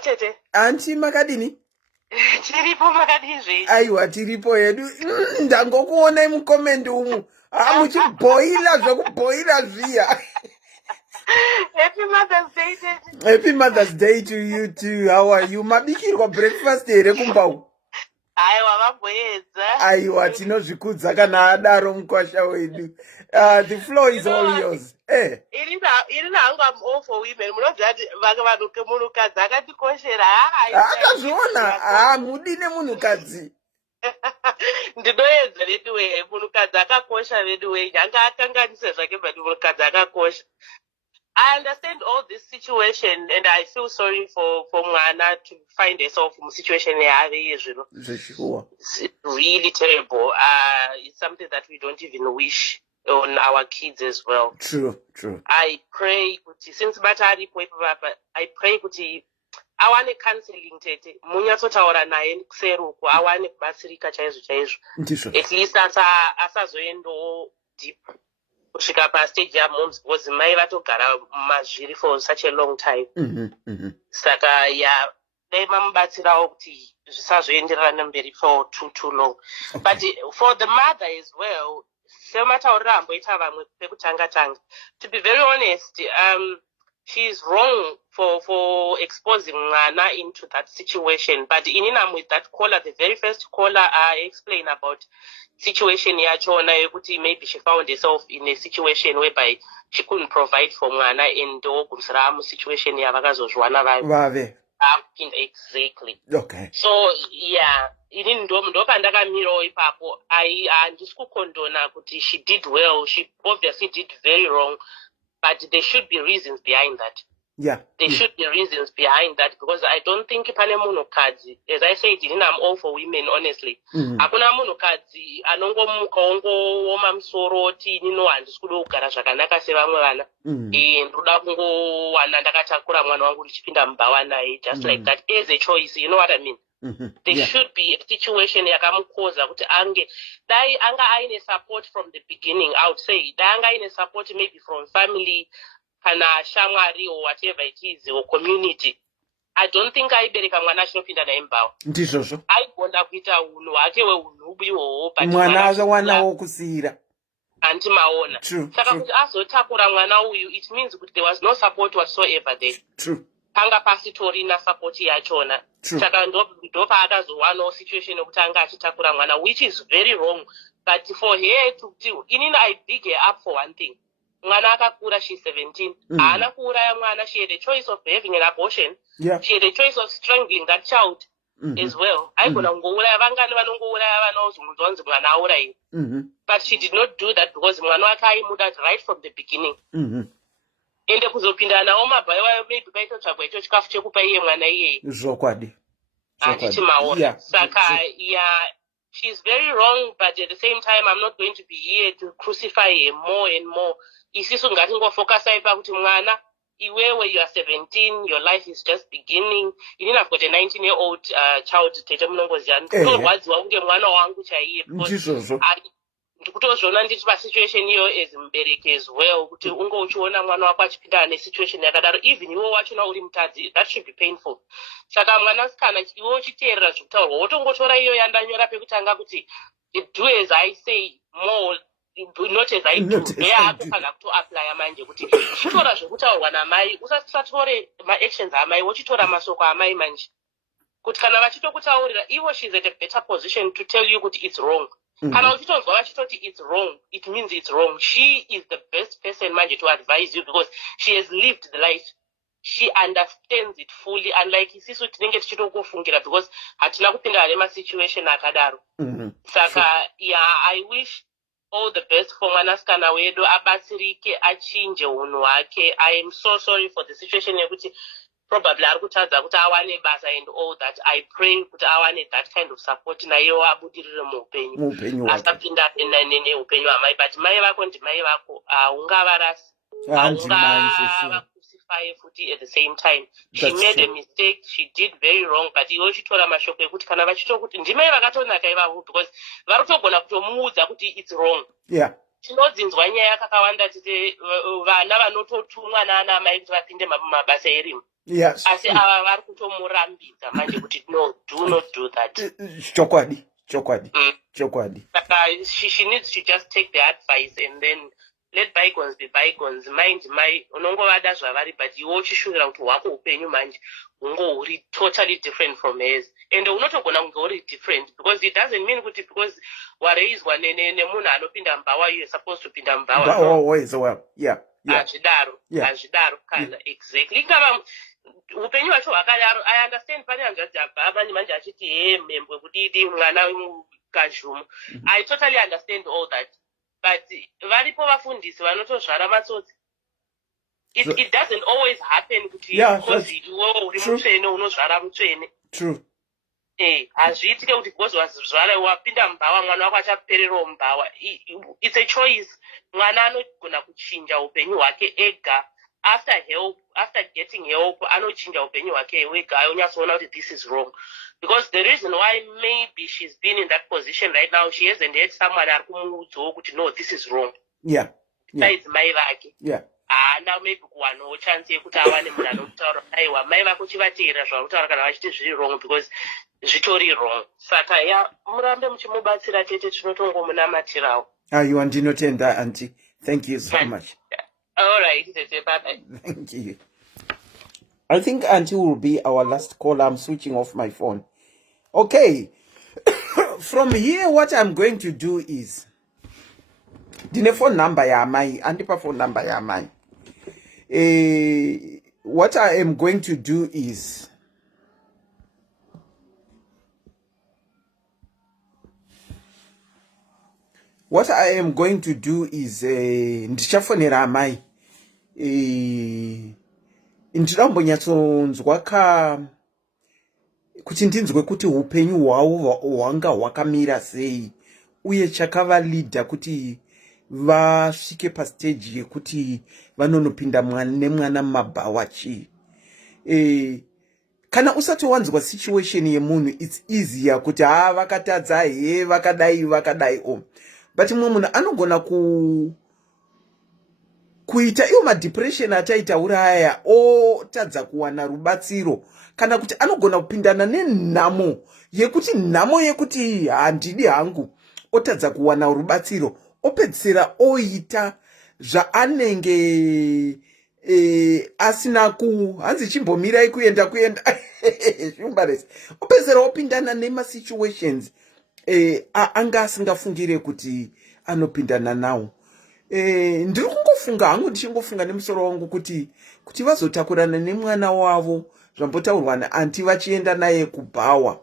tete. Anti makadini? Tiripo makadizve. Aiwa tiripo hedu. Ndangokuonai mucomment umu. Muchiboila zviya. Happy Mother's Day, Tete. Happy Mother's Day to you too. How are you? Mabikirwa breakfast here kumbau. Aiwa vamboedza. Aiwa tinozvikudza kana adaro mukwasha wedu. The floor is all yours. Irina hangu I'm all for women. Munoziva kuti munhukadzi akatikoshera. Akazviona mudine munhukadzi. Ndinoedza vedu weye munhukadzi akakosha vedu weye anga akanganise zvake but munhukadzi akakosha. I understand all this situation and I feel sorry for mwana to find herself in a situation zvino. It's really terrible. It's something that we don't even wish on our kids as well. True. I pray kuti since batari I pray kuti awane counseling Tete munyatsotaura naye kuseruko awane kubatsirika chaizvo at least asazoendo deep kusvika pastage yamoms because mai vatogara mazviri for such a long time. Saka dai mamubatsirawo kuti zvisazoenderana mberi for too long. But for the mother as well, semataurira amboita vamwe pekutanga to be very honest, she's wrong for exposing mwana into that situation. But I'm with that caller, the very first caller, I explained about situation achiona yekuti maybe she found herself in a situation whereby she couldn't provide for mwana and ogumsira mu situation yavakazozwana vave. Exactly. Okay. So inini ndo pandakamirawo ipapo handisi kukondona kuti she did well, she obviously did very wrong, but there should be reasons behind that. There should be reasons behind that because I don't think pane munhukadzi, as I said, I'm all for women, honestly. Hakuna munhukadzi anongomuka ongooma musoro oti inino handisi kuda kugara zvakanaka sevamwe vana. Ndoda kungowana ndakatakura mwana wangu ndichipinda mumba naye, just like that as a choice, you know what I mean? There should be a situation yakamukoza kuti dai anga aine support from the beginning, I would say. Dai anga aine support maybe from family, kana shamwari or whatever it is, or community. I don't think aibereka mwana achinopinda naye mumba. Ndizvozvo. Aigona kuita unhu hwake hweunhubu ihwohwo. Mwana azowanawo kusiyira. Andimaona. Saka kuti azotakura mwana uyu, it means kuti there was no support whatsoever there. True. Panga pasitorina support yachona. Saka ndo paakazowanawo situation yokuti anga achitakura mwana, which is very wrong. But for her to do, inini I big her up for one thing. Mwana akakura, she's 17. Haana kuuraya mwana, she had a choice of having an abortion. She had a choice of strangling that child as well. Aigona kungouraya vangani vanongouraya vanozunzwanzi mwana aurayiwa. But she did not do that because mwana wake aimuda right from the beginning. Ende kuzopinda nawo mabhayiwayo maybe paitotsvagwa icho chikafu chekupa iye mwana iyeye. Zvokwadi. Handichimaona. Saka she's very wrong, but at the same time I'm not going to be here to crucify her more and more. Isisu ngatingofocusai pakuti mwana iwewe, you are 17, your life is just beginning. Inini I've got a 19-year-old child Tete munongoziva. Nditorwadziwa kunge mwana wangu chaiye. Ndikutozviona ndiri pasituation iyo as mubereki as well kuti unge uchiona mwana wako achipinda nesituation yakadaro, even iwe wachona uri mutadzi, that should be painful. Saka mwanasikana iwe uchiteerera zvekutaurwa wotongotora iyo yandanyora pekutanga kuti do as I say more, not as I do. Ndoyaakufana kutoaplya manje kuti chitora zvekutaurwa namai, usatore maactions amai, wochitora masoko amai manje kuti kana vachitokutaurira iwo she's at a better position to tell you kuti it's wrong. Kana uchitonzwa vachitoti it's wrong, it means it's wrong. She is the best person manje to advise you because she has lived the life. She understands it fully, unlike isisu tinenge tichitokufungira because hatina kupinda nemasituation akadaro. Saka I wish all the best for mwanasikana wedu, abatsirike, achinje unhu hwake. I am so sorry for the situation yekuti probably ari kutadza kuti awane basa and all that. I pray kuti awane that kind of support naiyewo abudirire muupenyu, asapinda neupenyu hwamai. But mai vako ndimai vako, haungavarasi, haungavacrucify futi at the same time. She made a mistake, she did very wrong, but iwe uchitora mashoko ekuti kana vachitokuti ndimai vakatonaka ivavo because vari kutogona kutomuudza kuti it's wrong. Tinodzinzwa nyaya kakawanda tite vana vanototumwa naana mai kuti vapinde mabasa erimo. Asi ava vari kutomurambidza manje kuti no, do not do that. Chokwadi. Saka she needs to just take the advice and then let bygones be bygones. Mind my unongovada zvavari, but iwe uchishuvira kuti hwako upenyu manje hungo huri totally different from hers. And unotogona kunge huri different because it doesn't mean kuti because waraiswa nemunhu anopinda mubhawa you're supposed to pinda mubhawa. Always well. Yeah. Hazvidaro kana exactly. Ingava upenyu hwacho hwakadaro. I understand pane hanzvadzi ababa manje achiti mhembwe kudidi mwana kazhumu. I totally understand all that. But varipo vafundisi vanotozvara matsotsi. It doesn't always happen kuti because iwewe uri mutsvene unozvara mutsvene. True. Hazviitike kuti because wazvara wapinda mubhawa mwana wako achapererawo mubhawa. It's a choice. Mwana anogona kuchinja upenyu hwake ega. After getting help, anochinja upenyu hwake wega. Ayonyatsoona kuti this is wrong. Because the reason why maybe she's been in that position right now, she hasn't had someone arikumuudzawo kuti no, this is wrong. Yeah. Besides mai vake. Yeah. Now maybe kuwanawo chance yekuti awane munhu anomutaura aiwa mai vako chivateera zvautaura kana vachiti zviri wrong because zvitori wrong. Saka murambe muchimubatsira tete tinotongomunamatirawo. You ndinotenda auntie. Thank you so much. All right, bye-bye. Thank you. I think auntie will be our last caller. I'm switching off my phone. Okay. From here, what I'm going to do is the phone number ya mai, antipa phone number ya mai. What I am going to do is ndichafonera mai. Ndinombonyatsonzwa kuti ndinzwe kuti upenyu hwavo hwanga hwakamira sei uye chakavalidha kuti vasvike pastage yekuti vanonopinda nemwana mumabhawa chii. Kana usati wanzwa situation yemunhu it's easier kuti vakatadza vakadai but mumwe munhu anogona kuita iwo madepression achaitaura aya otadza kuwana rubatsiro kana kuti anogona kupindana nenhamo yekuti handidi hangu otadza kuwana rubatsiro opedzisira oita zvaanenge asina hanzi chimbomirai kuenda shumbarese opedzisira opindana nemasituations anga asingafungire kuti anopindana nawo. Ndiri kungofunga hangu ndichingofunga nemusoro wangu kuti vazotakurana nemwana wavo zvambotaurwa naanti vachienda naye kubhawa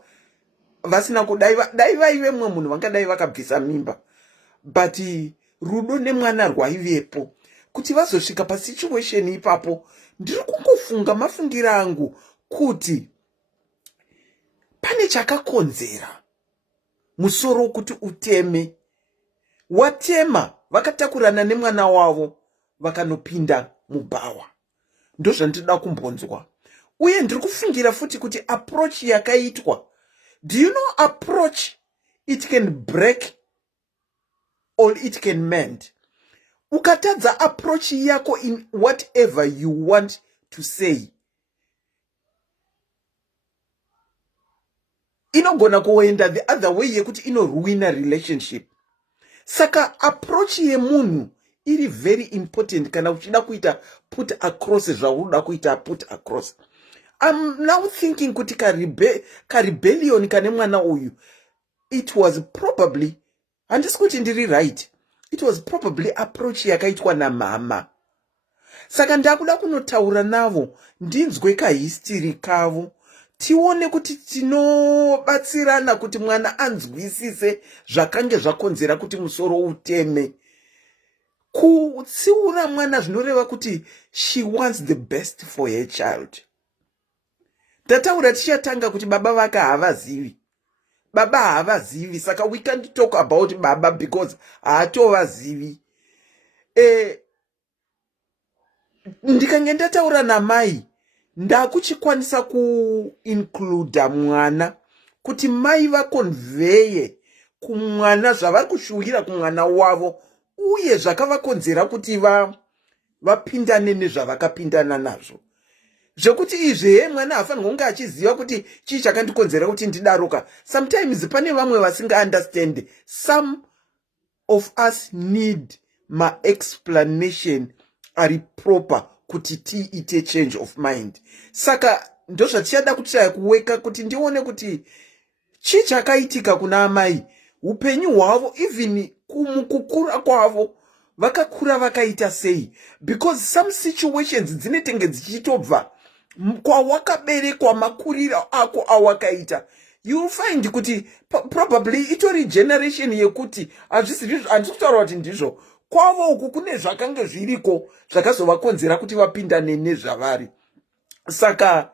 vasina kudai vaive mumwe munhu vangadai vakabvisa mimba but rudo nemwana rwaivepo kuti vazosvika pasituation ipapo. Ndiri kungofunga mafungira angu kuti pane chakakonzera musoro wokuti uteme. Watema vakatakurana nemwana wavo vakanopinda mubhawa. Ndozvandinoda kumbonzwa. Uye ndiri kufungira futi kuti approach yakaitwa. Do you know approach it can break or it can mend. Ukatadza approach yako in whatever you want to say, inogona kuenda the other way yekuti inoruina relationship. Saka approach yemunhu iri very important kana uchida kuita put across zvauri kuita put across. I'm now thinking kuti ka rebellion kane mwana uyu, it was probably, handisi kuti ndiri right, it was probably approach yakaitwa namama. Saka ndakuda kunotaura navo ndinzwe kahistory kavo tione kuti tinobatsirana kuti mwana anzwisise zvakange zvakonzera kuti musoro uteme. Kutsiura mwana zvinoreva kuti she wants the best for her child. Tataura tichatanga kuti baba vake havazivi. Baba havazivi, saka we can't talk about baba because haatovazivi. Ndikange ndataura namai ndakuchikwanisa kuincluda mwana kuti mai vakonveye kumwana zvavari kushuhira kumwana wavo uye zvakavakonzera kuti vapindane nezvavakapindana nazvo. Zvekuti izvi mwana hafanirwa kunge achiziva kuti chii chakandikonzera kuti ndidaroka. Sometimes pane vamwe vasinga understand. Some of us need ma-explanation ari proper kuti tiite change of mind. Saka ndozvatichada kuchaya kuweka kuti ndione kuti chii chakaitika kuna amai, upenyu hwavo, even kukura kwavo, vakakura vakaita sei, because some situations dzinetenge dzichitobva kwawakaberekwa, makuriro ako awakaita. You find kuti probably itori generation yekuti handikutaura kuti ndizvo kwavo uku kune zvakanga zviriko zvakazovakonzera kuti vapindane nezvavari. Saka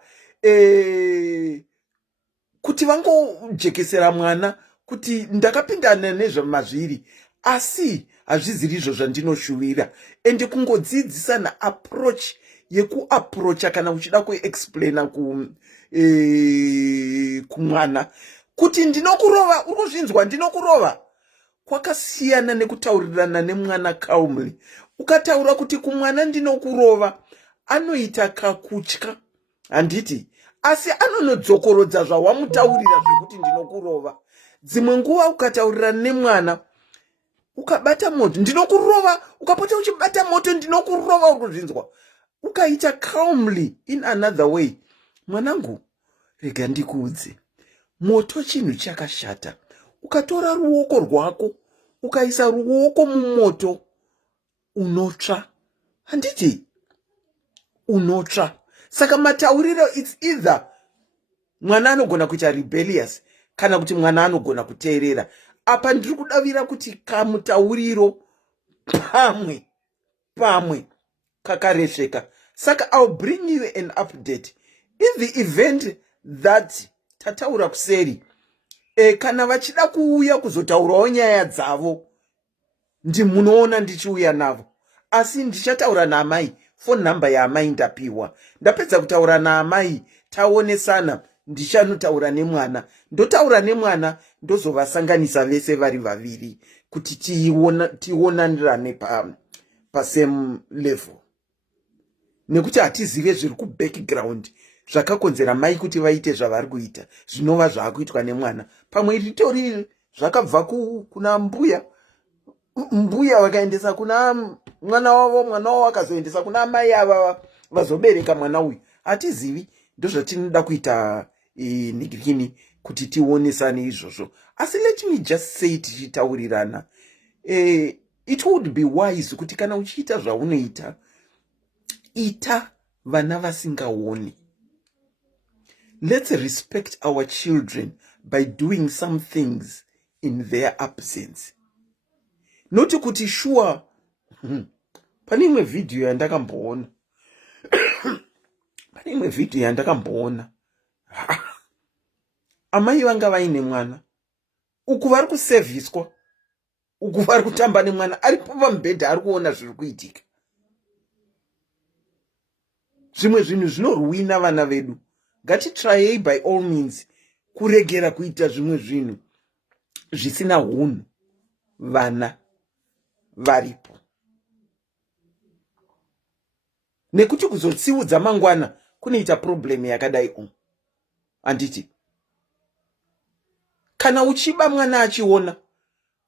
kuti vangojekesera mwana kuti ndakapindana nezvamazviri, asi hazviziri izvo zvandinoshuvira, ende kungodzidzisana approach yekuaprocha kana uchida kuexplaina kumwana kuti ndinokurova, uri kuzvinzwa ndinokurova, kwakasiyana nekutaurirana nemwana calmly. Ukataura kuti kumwana ndinokurova, anoita kakutya, handiti, asi anonodzokorodza zvawamutaurira zvekuti ndinokurova. Dzimwe nguva ukataurirana nemwana ukabata moto ndinokurova, ukapota uchibata moto ndinokurova, uri kuzvinzwa, ukaita calmly in another way, mwanangu rega ndikuudze, moto chinhu chakashata. Ukatora ruoko rwako ukaisa ruoko mumoto unotsva, handiti, unotsva. Saka matauriro, it's either mwana anogona kuita rebellious kana kuti mwana anogona kuteerera. Apa ndiri kudavira kuti kamutauriro pamwe kakaresheka. Saka I'll bring you an update in the event that tataura kuseri. Kana vachida kuuya kuzotaurawo nyaya dzavo, munoona ndichiuya navo, asi ndichataura naamai. Phone number yaamai ndapiwa. Ndapedza kutaura naamai, taonesana, ndichanotaura nemwana. Ndotaura nemwana ndozovasanganisa vese vari vaviri kuti tionanirane same level. Nekuti hatizive zviri kubackground zvakakonzera mai kuti vaite zvavari kuita, zvinova zvaakuitwa nemwana. Pamwe ritori zvakabva kuna mbuya wakaendesa kuna mwana wavo akazoendesa kuna amai ava vazobereka mwana uyu. Hatizivi, ndozvatinoda kuita nigirikini kuti tionesane izvozvo. Asi let me just say tichitaurirana, it would be wise kuti kana uchiita zvaunoita, ita vana vasingaoni. Let's respect our children by doing some things in their absence. Noti kuti sure, pane imwe video yandakamboona, amai vanga vaine mwana, uku vari kuserviswa, uku vari kutamba nemwana, aripo pamubhedha ari kuona zviri kuitika. Zvimwe zvinhu zvinorwina vana vedu. Ngatitryei by all means kuregera kuita zvimwe zvinhu zvisina hunhu vana varipo. Nekuti kuzotsiudza mangwana kunoita problem yakadai handiti. Kana uchiba mwana achiona,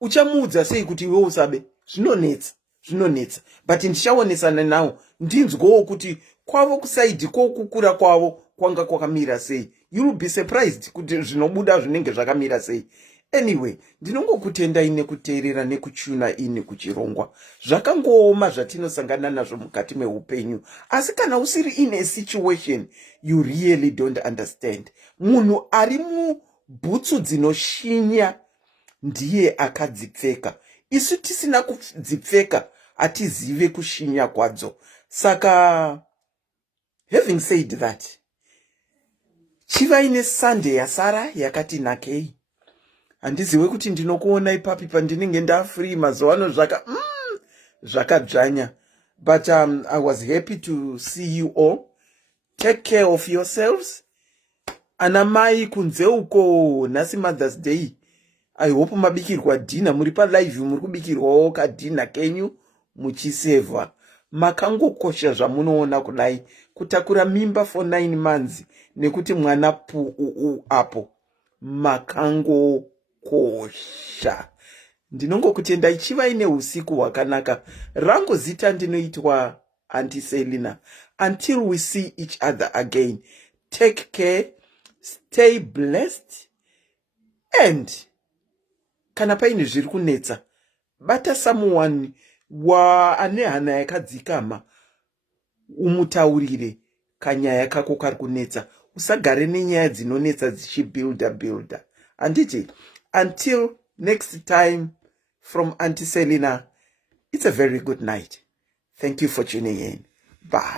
uchamuudza sei kuti iwe usabe? Zvinonetsa. But ndichaonesana nawo, ndinzwowo kuti kwavo kusaidi kwokukura kwavo kwanga kwakamira sei. You'll be surprised kuti zvinobuda zvinenge zvakamira sei. Anyway, ndinongokutendai nekuteerera nekuchuna ini kuchirongwa. Zvakangooma zvatinosangana nazvo mukati meupenyu. Asi kana usiri in a situation you really don't understand. Munhu ari mubhutsu dzinoshinya ndiye akadzipfeka. Isu tisina kudzipfeka hatizive kushinya kwadzo. Saka having said that, chiva ine Sunday yasara yakati nakei. Handiziwe kuti ndinokuona ipapi pandinenge ndafree mazuwano zvakadzvanya. But I was happy to see you all. Take care of yourselves. Ana mai kunze uko, nasi Mother's Day. I hope mabikirwa dinner, muri pa live muri kubikirwawo ka dinner kenyu muchiseva. Makangokosha zvamunoona kudai, kutakura mimba for 9 months nekuti mwana apo makangokosha. ndinongokutendai chivai neusiku hwakanaka. Rangu zita ndinoitwa Auntie Selina. Until we see each other again, take care, stay blessed, and kana paine zviri kunetsa, bata someone ane hana yakadzikama umutaurire kanyaya kako kari kunetsa. Usagare nenyaya dzinonetsa dzichibuilda. Anditi, until next time, from Auntie Selina, it's a very good night. Thank you for tuning in. Bye.